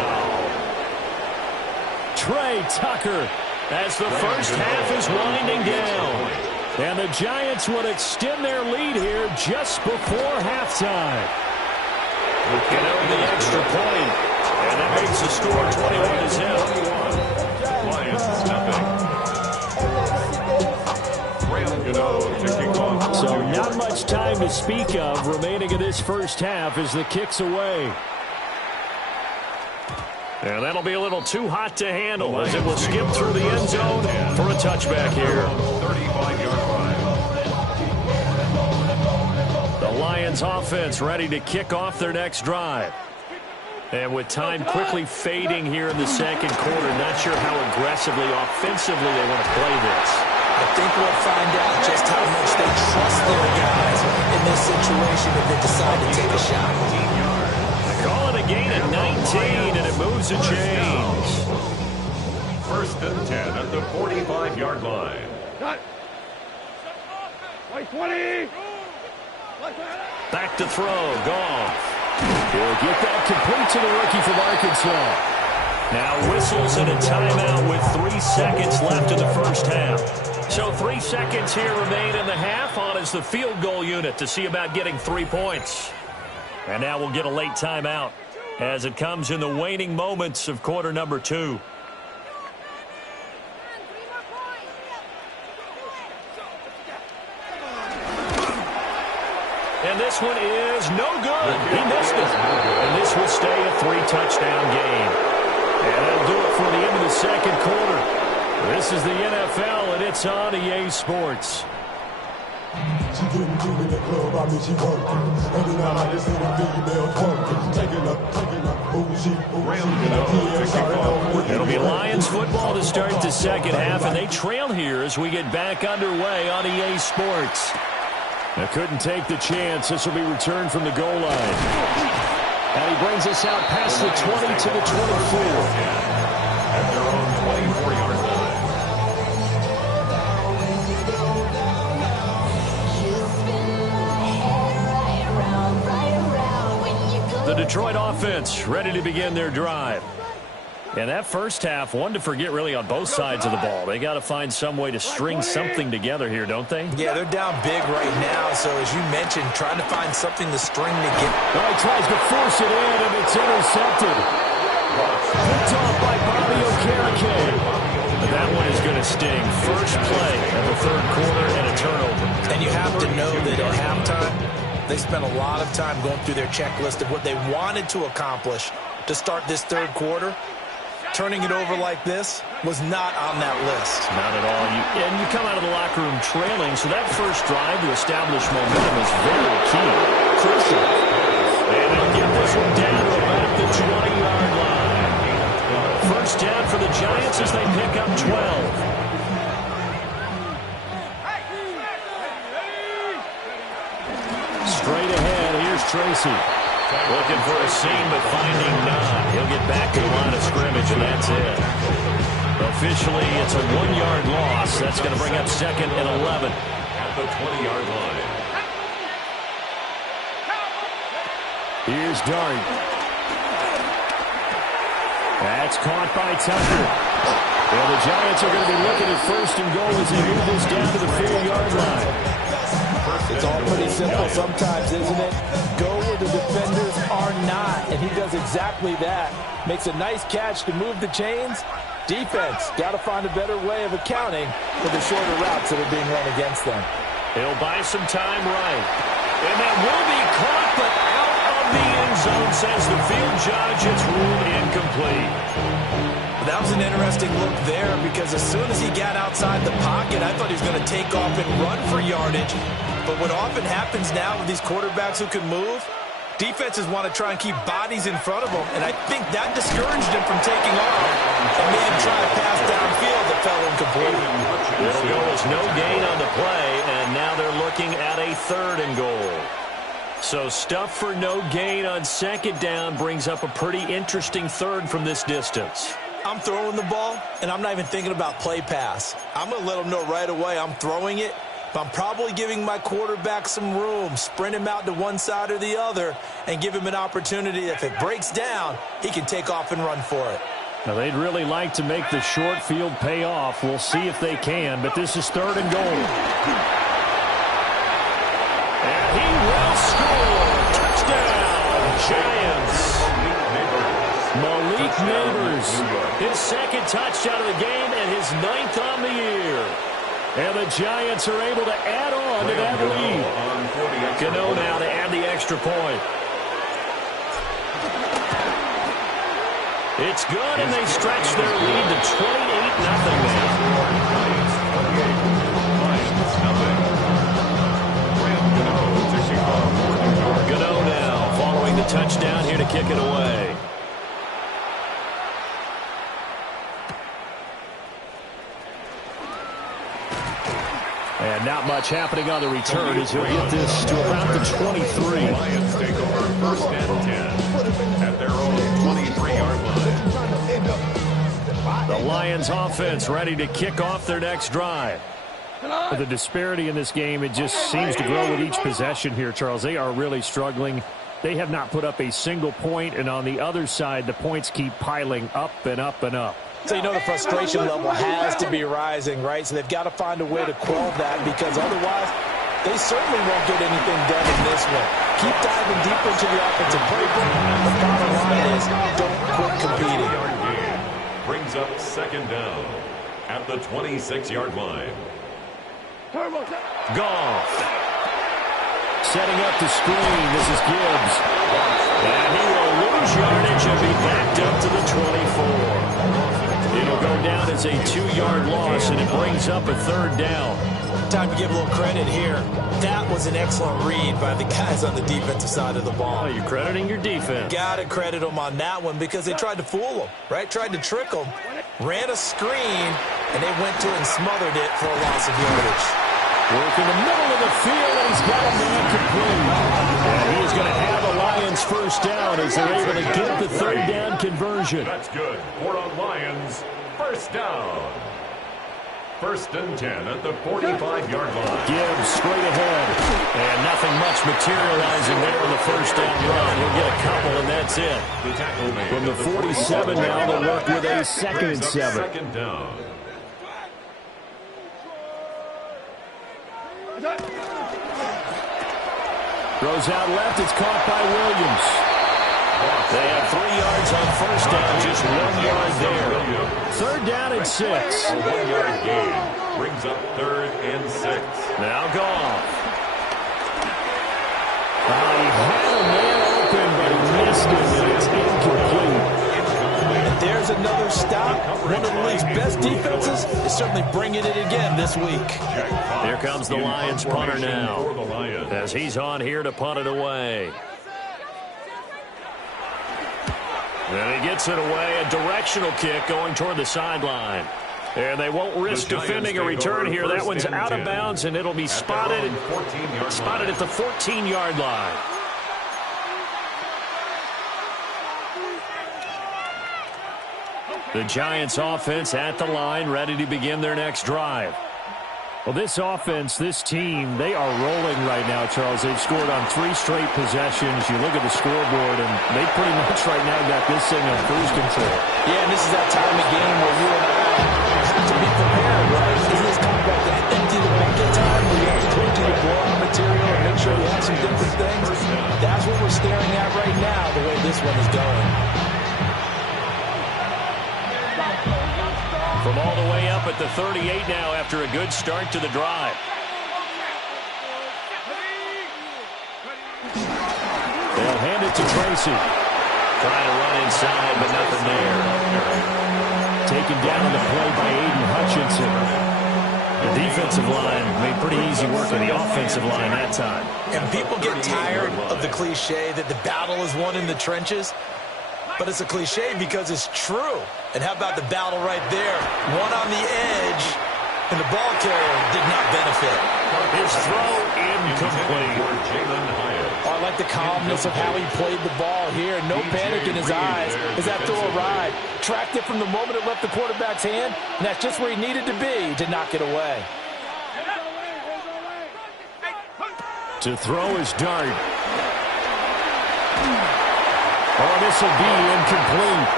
Trey Tucker as the first half is winding down. And the Giants would extend their lead here just before halftime. Get over the extra point, and that makes the score 21-0. Lions nothing. So not much time to speak of remaining in this first half as the kick's away. And that'll be a little too hot to handle as it will skip through the end zone for a touchback here. 35-yard line. The Lions offense ready to kick off their next drive. And with time quickly fading here in the second quarter, not sure how aggressively, offensively they want to play this. I think we'll find out just how much they trust their guys in this situation if they decide to take a shot. Call it a gain of 19, and it moves the chains. 1st and 10 at the 45-yard line. Like 20. Back to throw, Goff. He'll get that complete to the rookie from Arkansas. Now whistles and a timeout with 3 seconds left in the first half. So 3 seconds here remain in the half on as the field goal unit to see about getting 3 points. And now we'll get a late timeout as it comes in the waning moments of quarter number 2. And this one is no good. He missed it. And this will stay a 3-touchdown game. And that'll do it for the end of the second quarter. This is the NFL, and it's on EA Sports. It'll be Lions football to start the second half, and they trail here as we get back underway on EA Sports. Now couldn't take the chance. This will be returned from the goal line. And he brings us out past the 20 to the 24. At their own 24-yard line. The Detroit offense ready to begin their drive. And that first half, one to forget really on both sides of the ball. They got to find some way to string something together here, don't they? Yeah, they're down big right now. So as you mentioned, trying to find something to string together. Well, he tries to force it in, and it's intercepted. Picked off by Bobby Okereke. But that one is going to sting. First play of the third quarter and a turnover. And you have to know that at halftime, they spent a lot of time going through their checklist of what they wanted to accomplish to start this third quarter. Turning it over like this was not on that list. Not at all. And you come out of the locker room trailing, so that first drive to establish momentum is very key. Crucial. And they'll get this one down to about the 20-yard line. First down for the Giants as they pick up 12. Straight ahead, here's Tracy. Looking for a seam, but finding none. He'll get back to the line of scrimmage, and that's it. Officially, it's a 1-yard loss. That's going to bring up 2nd and 11. At the 20-yard line. Here's Dart. That's caught by Tucker. Well, the Giants are going to be looking at 1st and goal as they move this down to the 4-yard line. It's all pretty simple sometimes, isn't it? Go where the defenders are not, and he does exactly that. Makes a nice catch to move the chains. Defense, got to find a better way of accounting for the shorter routes that are being run against them. He'll buy some time right. And that will be caught, but out of the end zone, says the field judge. It's ruled incomplete. That was an interesting look there because as soon as he got outside the pocket, I thought he was going to take off and run for yardage. But what often happens now with these quarterbacks who can move, defenses want to try and keep bodies in front of them, and I think that discouraged him from taking off and made him try to pass downfield that fell incomplete. It'll go as no gain on the play, and now they're looking at a 3rd and goal. So stuff for no gain on 2nd down brings up a pretty interesting 3rd from this distance. I'm throwing the ball, and I'm not even thinking about play pass. I'm going to let them know right away I'm throwing it, but I'm probably giving my quarterback some room, sprint him out to one side or the other, and give him an opportunity. If it breaks down, he can take off and run for it. Now, they'd really like to make the short field pay off. We'll see if they can, but this is 3rd and goal. And he will score. Touchdown, Giants. Malik Neighbors, his 2nd touchdown of the game and his 9th on the year. And the Giants are able to add on to that lead. Gano now to add the extra point. It's good, and they stretch their lead to 28-0 now. Gano now following the touchdown here to kick it away. And not much happening on the return as he'll get this to about the 23. Lions take over 1st and 10 at their own 23-yard line. The Lions offense ready to kick off their next drive. But the disparity in this game, it just seems to grow with each possession here, Charles. They are really struggling they have not put up a single point, and on the other side, the points keep piling up and up and up. So you know the frustration level has to be rising, right? So they've got to find a way to quell that, because otherwise they certainly won't get anything done in this one. Keep diving deeper into the offensive playbook. The bottom line is don't quit competing. Brings up second down at the 26-yard line. Goff. Setting up the screen. This is Gibbs. And he will lose yardage and be backed up to the 24. It'll go down as a 2-yard loss, and it brings up a third down. Time to give a little credit here. That was an excellent read by the guys on the defensive side of the ball. Oh, you're crediting your defense. Got to credit them on that one, because they tried to fool them, right? Tried to trick them. Ran a screen, and they went to it and smothered it for a loss of yardage. Work in the middle of the field, and he's got a man complete. And he is going to have a Lions first down as they're able to get the third down conversion. That's good for a Lions first down. First and 10 at the 45-yard line. Gibbs straight ahead. And nothing much materializing there on the first down run. He'll get a couple, and that's it. The tackle made From the 47 now, they'll work with a 2nd and 7. Second down. Throws out left. It's caught by Williams. They have 3 yards on first down, just 1 yard there. Third down and 6. A 1-yard gain brings up 3rd and 6. Now Goff. He had a man open, but he missed it, and it's incomplete. And there's another stop. One of the league's best defenses is certainly bringing it again this week. Here comes the Lions punter now, as he's on here to punt it away. And he gets it away, a directional kick going toward the sideline. And they won't risk defending a return here. That one's out of bounds, and it'll be spotted at the 14-yard line. The Giants offense at the line, ready to begin their next drive. Well, this offense, this team, they are rolling right now, Charles. They've scored on 3 straight possessions. You look at the scoreboard, and they pretty much right now got this thing on cruise control. Yeah, and this is that time of game where you and I have to be prepared, right? This is kind of like that empty the bucket time where you have to go to the blowout material and make sure you have some different things. That's what we're staring at right now, the way this one is going. From all the way up at the 38 now after a good start to the drive. They'll hand it to Tracy. Trying to run inside, but nothing there. Taken down on the play by Aiden Hutchinson. The defensive line made pretty easy work of the offensive line that time. And people get tired of the cliche that the battle is won in the trenches. But it's a cliche because it's true. And how about the battle right there? One on the edge, and the ball carrier did not benefit. His throw incomplete. I like the calmness of how he played the ball here. No panic in his eyes as that throw arrived. Tracked it from the moment it left the quarterback's hand, and that's just where he needed to be to knock it away. To throw his dart. Oh, this will be incomplete.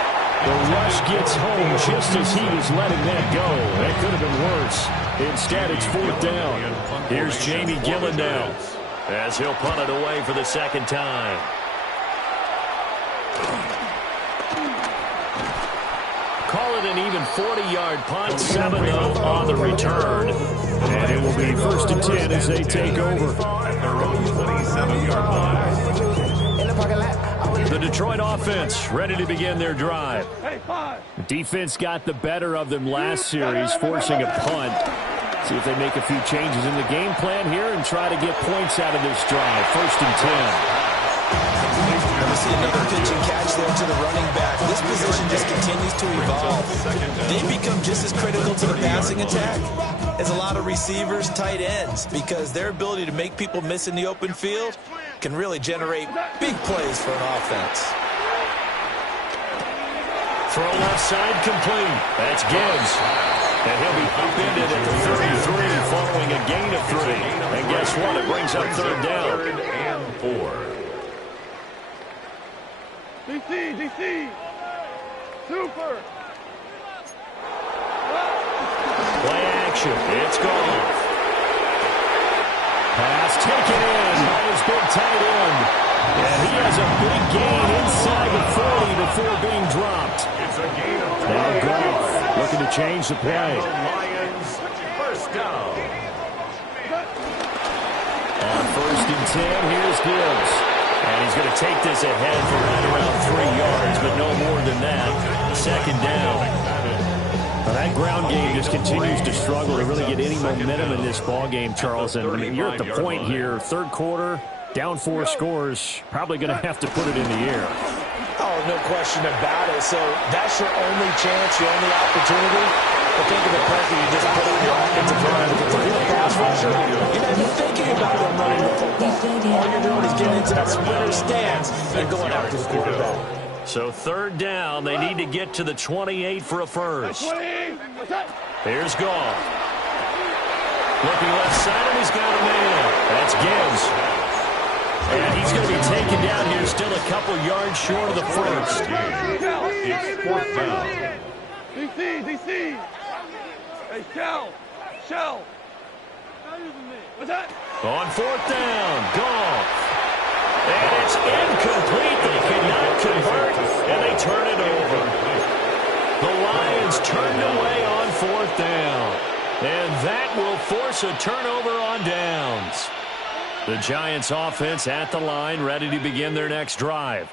The rush gets home just as he was letting that go. That could have been worse. Instead, it's 4th down. Here's Jamie Gillen now, as he'll punt it away for the 2nd time. Call it an even 40-yard punt, 7 though on the return. And it will be 1st and 10 as they take over. At their own 27-yard line. The Detroit offense ready to begin their drive. The defense got the better of them last series, forcing a punt. See if they make a few changes in the game plan here and try to get points out of this drive. 1st and 10. Let me see another pitch and catch there to the running back. This position just continues to evolve. They become just as critical to the passing attack as a lot of receivers, tight ends, because their ability to make people miss in the open field can really generate big plays for an offense. Throw left side complete. That's Gibbs. And he'll be upended at the 33 following a gain of 3. And guess what? It brings up 3rd down. 3rd and 4. DC. Super. Play action. It's gone. Pass taken in by his big tight end. And he has a big gain inside the 40 before being dropped. It's a gain of 10 Now yards. Goff looking to change the play. And the Lions first down. On 1st and 10, here's Gibbs. And he's going to take this ahead for right around 3 yards, but no more than that. 2nd down. Well, that ground game just continues to struggle to really get any momentum in this ball game, Charles. And I mean, you're at the point here, 3rd quarter, down 4 scores, probably going to have to put it in the air. Oh, no question about it. So that's your only chance, your only opportunity. But think of the pressure you just put on your offensive line. If it's a real pass rusher, you're not even thinking about them running the football. All you're doing is getting into that splinter stance and going after the quarterback. So 3rd down, they need to get to the 28 for a first. Here's Goff. Looking left side, and he's got a man. That's Gibbs. And he's going to be taken down here, still a couple yards short of the first. It's 4th down. DC. Hey, Shell. What's that? On 4th down, Goff. And it's incomplete. They cannot convert, and they turn it over. The Lions turned away on 4th down. And that will force a turnover on downs. The Giants offense at the line, ready to begin their next drive.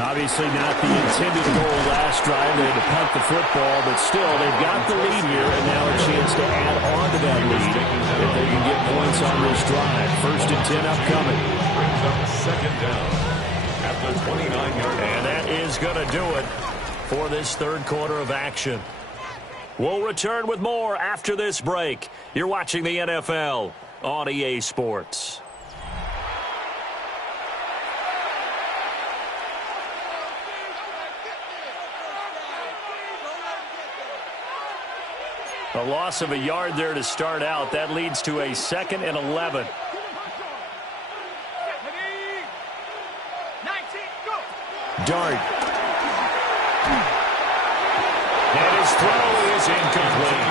Obviously not the intended goal last drive. They had to punt the football, but still, they've got the lead here, and now a chance to add on to that lead if they can get points on this drive. 1st and 10 upcoming. Brings up 2nd down at the 29-yard line. And that is going to do it for this 3rd quarter of action. We'll return with more after this break. You're watching the NFL on EA Sports. A loss of a yard there to start out. That leads to a 2nd and 11. Dart. And his throw is incomplete.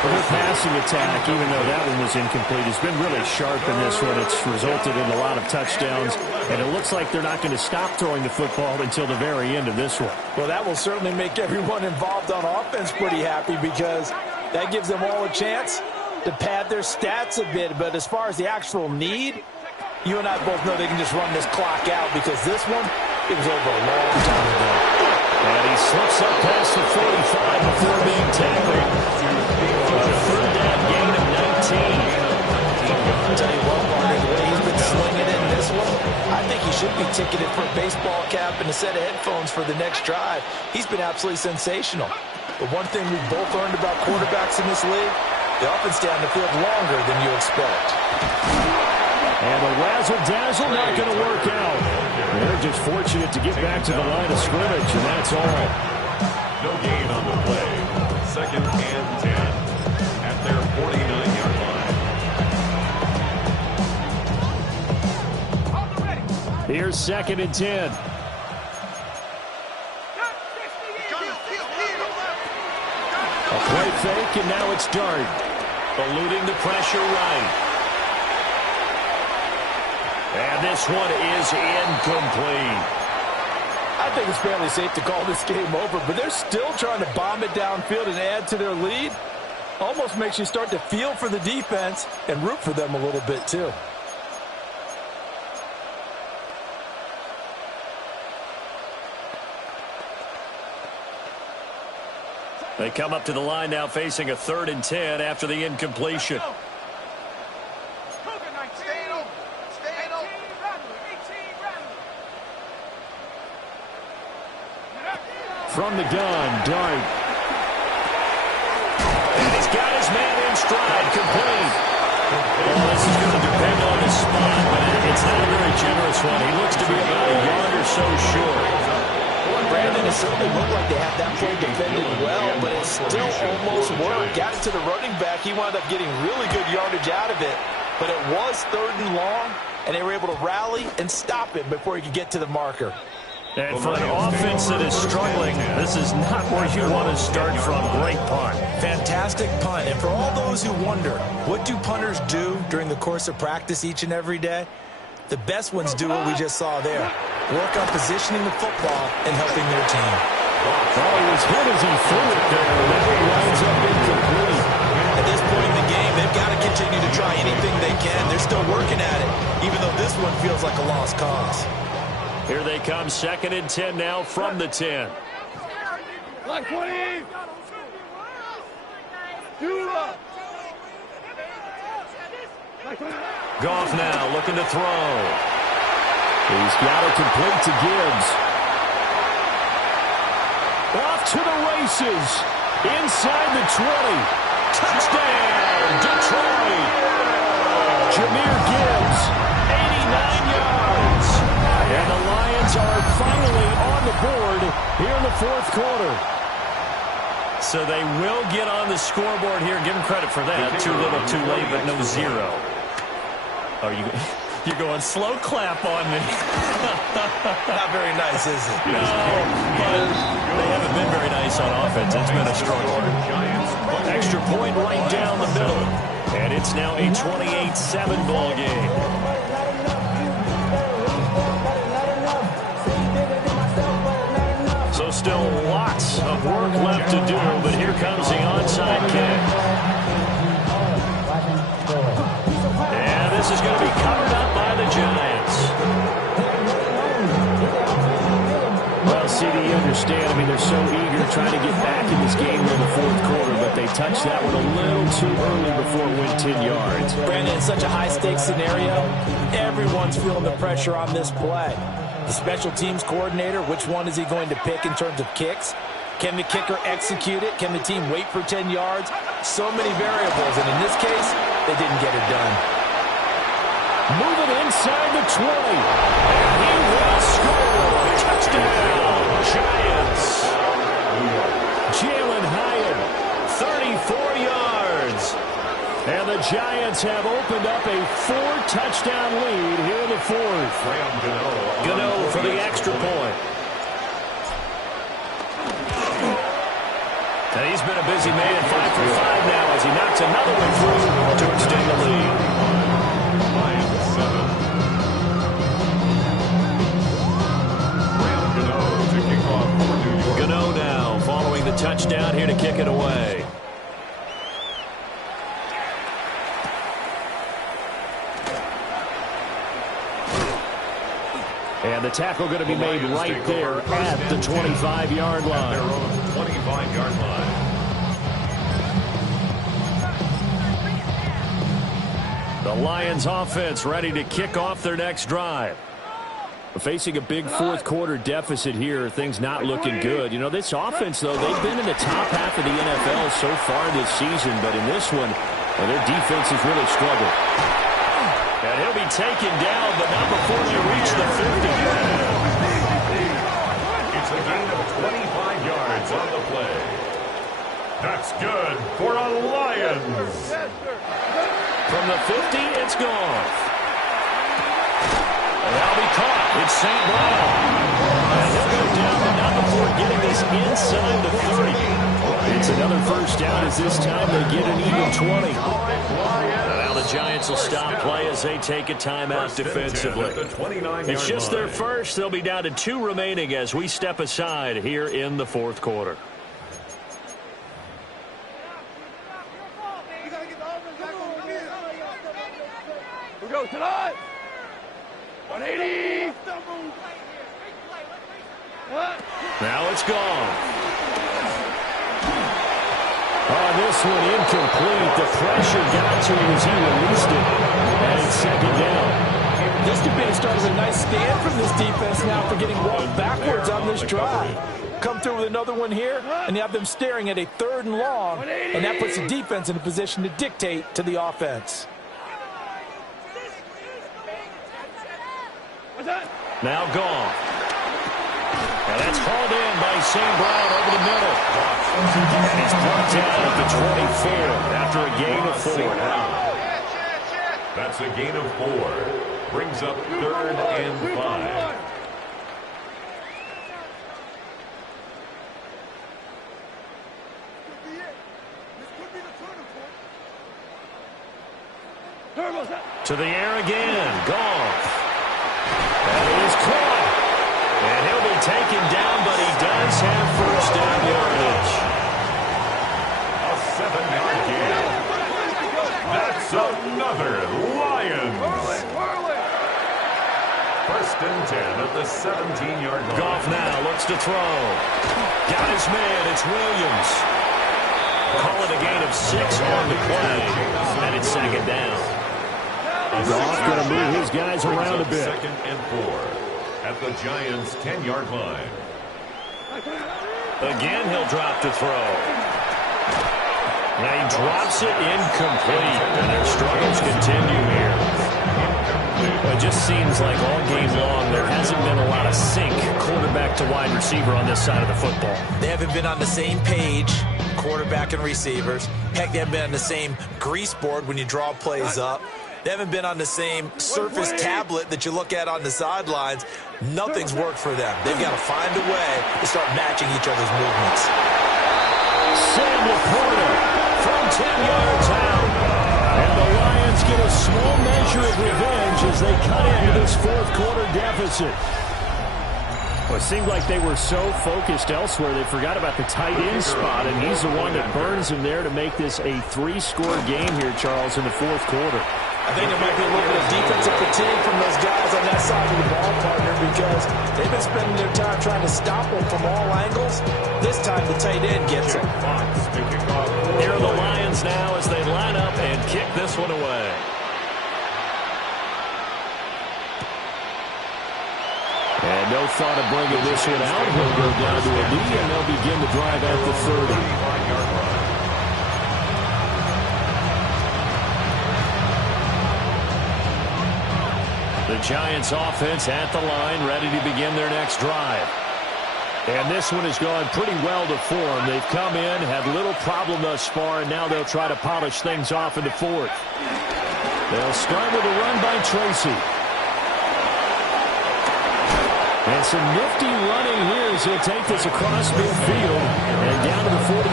Their passing attack, even though that one was incomplete, has been really sharp in this one. It's resulted in a lot of touchdowns, and it looks like they're not going to stop throwing the football until the very end of this one. Well, that will certainly make everyone involved on offense pretty happy because that gives them all a chance to pad their stats a bit. But as far as the actual need, you and I both know they can just run this clock out because this one, it was over a long time ago. And he slips up past the 45 before being tackled. A 3rd down gain of 19. I'll tell you what, Martin, the way he's been slinging in this one, I think he should be ticketed for a baseball cap and a set of headphones for the next drive. He's been absolutely sensational. But one thing we've both learned about quarterbacks in this league, they often stay on the field longer than you expect. And the razzle-dazzle not going to work out. They're just fortunate to get back to the line of scrimmage, and that's all. No gain on the play. 2nd and 10 at their 49-yard line. Here's 2nd and 10. A play fake, and now it's Dart. Eluding the pressure right. And this one is incomplete. I think it's fairly safe to call this game over, but they're still trying to bomb it downfield and add to their lead. Almost makes you start to feel for the defense and root for them a little bit too. They come up to the line now facing a 3rd and 10 after the incompletion. From the gun, Dart. And he's got his man in stride, complete. Well, this is going to depend on his spot, but it's not a very generous one. He looks to be about a yard or so short. Brandon, it certainly looked like they had that play defended well, but it still almost worked. Got it to the running back. He wound up getting really good yardage out of it, but it was 3rd and long, and they were able to rally and stop it before he could get to the marker. And for an offense that is struggling, this is not where you want to start from. Great punt. Fantastic punt. And for all those who wonder, what do punters do during the course of practice each and every day? The best ones do what we just saw there. Work on positioning the football and helping their team. Oh, he was hit as he threw it there. That winds up incomplete. At this point in the game, they've got to continue to try anything they can. They're still working at it, even though this one feels like a lost cause. Here they come, 2nd and 10 now from the 10. Black 20. Dula. Goff now looking to throw. He's got it complete to Gibbs. Off to the races. Inside the 20. Touchdown, Detroit. Jahmyr Gibbs, 89 yards. And the Lions are finally on the board here in the 4th quarter. So they will get on the scoreboard here. Give them credit for that. Too little, too late, but no 0. Are you... You're going slow clap on me. Not very nice, is it? No, but they haven't been very nice on offense. It's been a struggle. Extra point right down the middle. And it's now a 28-7 ball game. So still lots of work left to do, but here comes the onside kick. And this is going to be covered up by the Giants. Well, CD, you understand. I mean, they're so eager trying to get back in this game in the 4th quarter, but they touched that one a little too early before it went 10 yards. Brandon, it's such a high-stakes scenario. Everyone's feeling the pressure on this play. The special teams coordinator, which one is he going to pick in terms of kicks? Can the kicker execute it? Can the team wait for 10 yards? So many variables, and in this case, they didn't get it done. Moving inside the 20. And he will score. Touchdown, Giants. Jalen Hyatt, 34 yards. And the Giants have opened up a 4-touchdown lead here in the 4th. Gano for the extra point. And he's been a busy man at 5 for 5 now as he knocks another one through to extend the lead. Gano now following the touchdown here to kick it away. And the tackle going to be made right there at the 25-yard line. Their own 25-yard line. The Lions offense ready to kick off their next drive. Facing a big 4th quarter deficit here, things not looking good. You know, this offense, though, they've been in the top half of the NFL so far this season, but in this one, well, their defense has really struggled. And he'll be taken down, but not before they reach the 50. It's a gain of 25 yards on the play. That's good for a Lions. From the 50, it's gone. And that'll be caught. It's St. Brown. And he'll go down, but not before getting this inside the 30. It's another first down as this time they get an even 20. Now the Giants will stop play as they take a timeout defensively. It's just their first. They'll be down to 2 remaining as we step aside here in the 4th quarter. We go tonight. 180. Now it's gone. On this one, incomplete. The pressure got to him as he released it. And it's 2nd down. This debate started a nice stand from this defense now for getting walked backwards on this drive. Come through with another one here, and you have them staring at a 3rd and long, and that puts the defense in a position to dictate to the offense. Now gone. And that's hauled in by St. Brown over the middle. And he's brought down at the 24 after a gain of 4. That's a gain of 4. Brings up 3rd and 5. To the air again. Goff. That is caught. And he'll be taken down, but he does have first down yardage. A 7-yard gain. That's another Lions. First and 10 at the 17-yard line. Goff now looks to throw. Got his man. It's Williams. Call it a gain of 6 on the play. And it's second down. Goff going to move his guys around a bit. Second and 4 at the Giants' 10-yard line. Again, he'll drop to throw. Now he drops it incomplete. And their struggles continue here. Well, it just seems like all game long there hasn't been a lot of sync quarterback to wide receiver on this side of the football. They haven't been on the same page, quarterback and receivers. Heck, they haven't been on the same grease board when you draw plays up. They haven't been on the same surface tablet that you look at on the sidelines. Nothing's worked for them. They've got to find a way to start matching each other's movements. Sam Laporta from 10 yards out. And the Lions get a small measure of revenge as they cut into this fourth quarter deficit. Well, it seemed like they were so focused elsewhere they forgot about the tight end spot, and he's the one that burns him there to make this a 3-score game here, Charles, in the fourth quarter. I think there might be a little bit of defensive fatigue from those guys on that side of the ball, partner, because they've been spending their time trying to stop them from all angles. This time the tight end gets it. Here are the Lions now as they line up and kick this one away. And no thought of bringing this one out. He'll go down to a knee, and they'll begin the drive at the 30. The Giants offense at the line, ready to begin their next drive. And this one has gone pretty well to form. They've come in, had little problem thus far, and now they'll try to polish things off in the fourth. They'll start with a run by Tracy. And some nifty running here as he'll take this across midfield and down to the 47.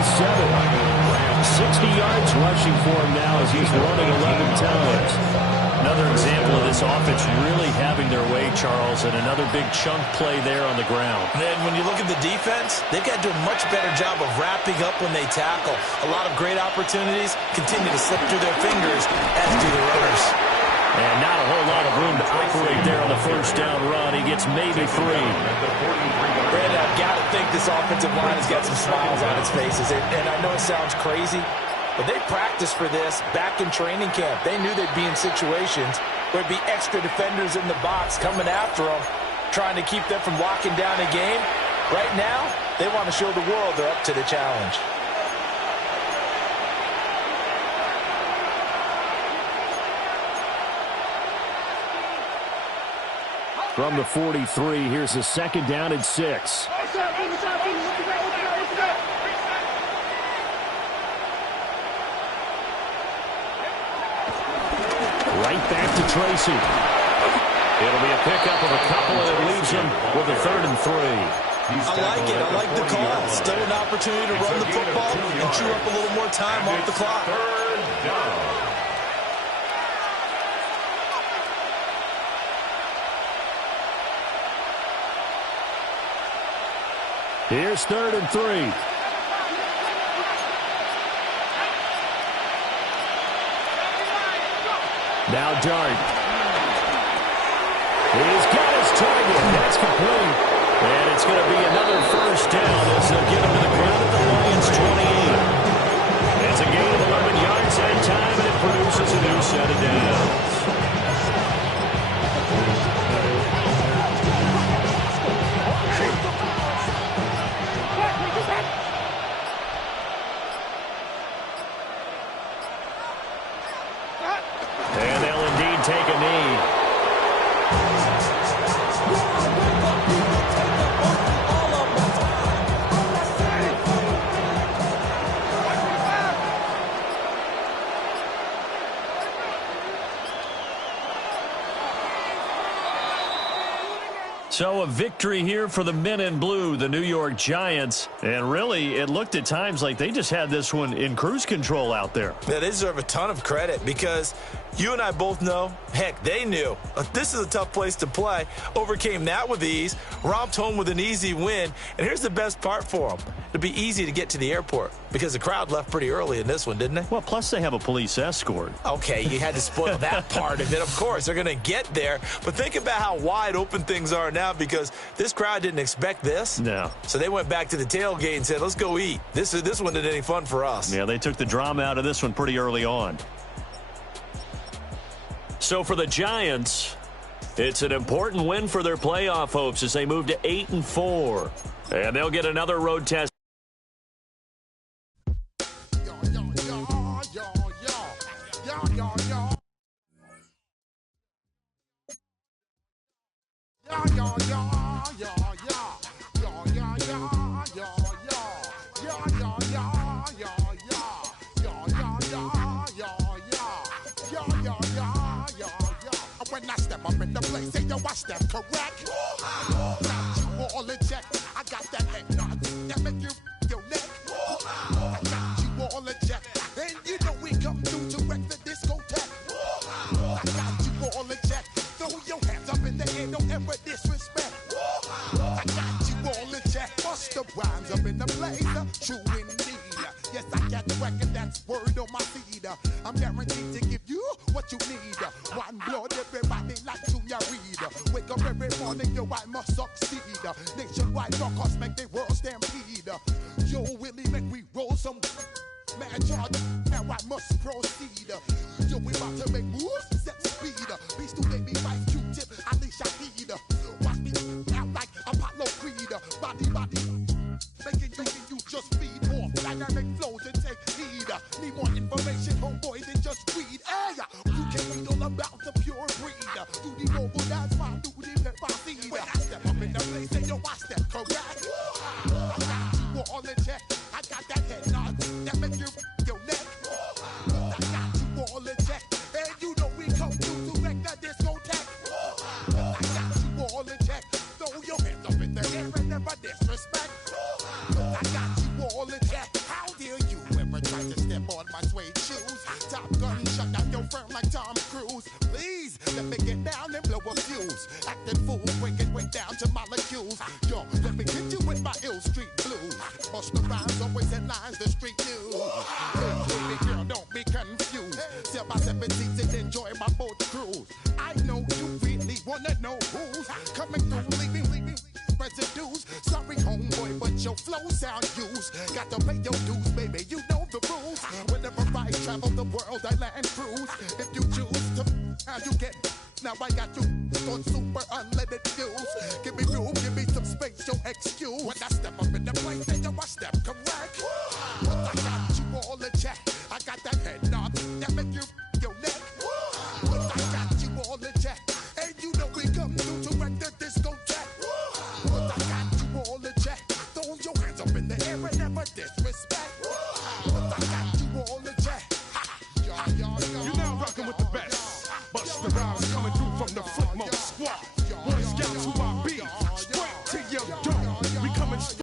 60 yards rushing for him now as he's running 11 times. Another example of this offense really having their way, Charles, and another big chunk play there on the ground. And then when you look at the defense, they've got to do a much better job of wrapping up when they tackle. A lot of great opportunities continue to slip through their fingers, as do the runners. And not a whole lot of room to operate there on the first down run. He gets maybe 3. Brandon, I've got to think this offensive line has got some smiles on its faces. And I know it sounds crazy, but they practiced for this back in training camp. They knew they'd be in situations where there'd be extra defenders in the box coming after them, trying to keep them from locking down a game. Right now, they want to show the world they're up to the challenge. From the 43, here's a second down and 6. Right back to Tracy. It'll be a pickup of a couple, and it leaves him with a 3rd and 3. I like it. I like the call. Still an opportunity to run the football and chew up a little more time off the clock. 3rd down. Here's 3rd and 3. Now Dart. He's got his target. That's complete. And it's going to be another first down as they'll get him to the ground at the Lions 28. It's a gain of 11 yards that time, and it produces a new set of downs. And they'll indeed take a knee. So a victory here for the men in blue, the New York Giants. And really, it looked at times like they just had this one in cruise control out there. Yeah, they deserve a ton of credit because you and I both know, heck, they knew. This is a tough place to play. Overcame that with ease, romped home with an easy win. And here's the best part for them. It'll be easy to get to the airport because the crowd left pretty early in this one, didn't they? Well, plus they have a police escort. Okay, you had to spoil that part of it. Of course, they're going to get there. But think about how wide open things are now because this crowd didn't expect this. No. So they went back to the tailgate and said, let's go eat. This one isn't any fun for us. Yeah, they took the drama out of this one pretty early on. So for the Giants, it's an important win for their playoff hopes as they move to 8-4. And they'll get another road test. When I step up in the place, say yo, I step correct. Got you all in check. I got that head nod that make you your neck. I got you all in check, and you know we come through to wreck the discotheque. I got you all in check. Throw your hands up in the air, don't ever disrespect. I got you all in check. Bust the rhymes up in the blazer, true indeed. Yes, I got the record, that's word on my feed. I'm guaranteed to give you what you need. One blood, everybody like Junior Reed. Wake up every morning, yo, I must succeed. Nationwide rockers make the world stampede. Yo, Willie, make we roll some mad charge. Now I must proceed. Yo, we about to make moves, set speed. Beast to baby, vice Q-tip, Alicia Heed. Watch me out like Apollo Creed. Body, making you just feed off dynamic flows and take heed. Need more information, homeboy, than just weed. Hey, you can read all about the pure breed. Do the mobile dance, fine, do the pepper seed. When I step up in the place, say yo, I step correct. I got you all in check. I got that head nod that make you your neck. I got you all in check, and you know we come through to wreck the discotheque. I got you all in check. Throw your hands up in the air and never disrespect. I got you all in check. How dare you ever try to step on my suede shoes? Top Gun shut down your firm like Tom Cruise. Please let me get down and blow a fuse. Acting fool, breaking way down to molecules. Yo, let me hit you with my ill street blues. Bust the rhymes, always in lines, the street news. Hey, baby girl, don't be confused. Sell my 17s and enjoy my boat cruise. I know you really wanna know who's coming through, leaving residues. Sorry, homeboy, but your flow sound used. Got to pay your dues, baby, you know the rules. Whenever I travel the world, I land cruise. If you choose to, how you get. Now I got you on super unleaded fuels. Give me room, give me some space, your excuse. When I step up in the place, say yo, I step correct.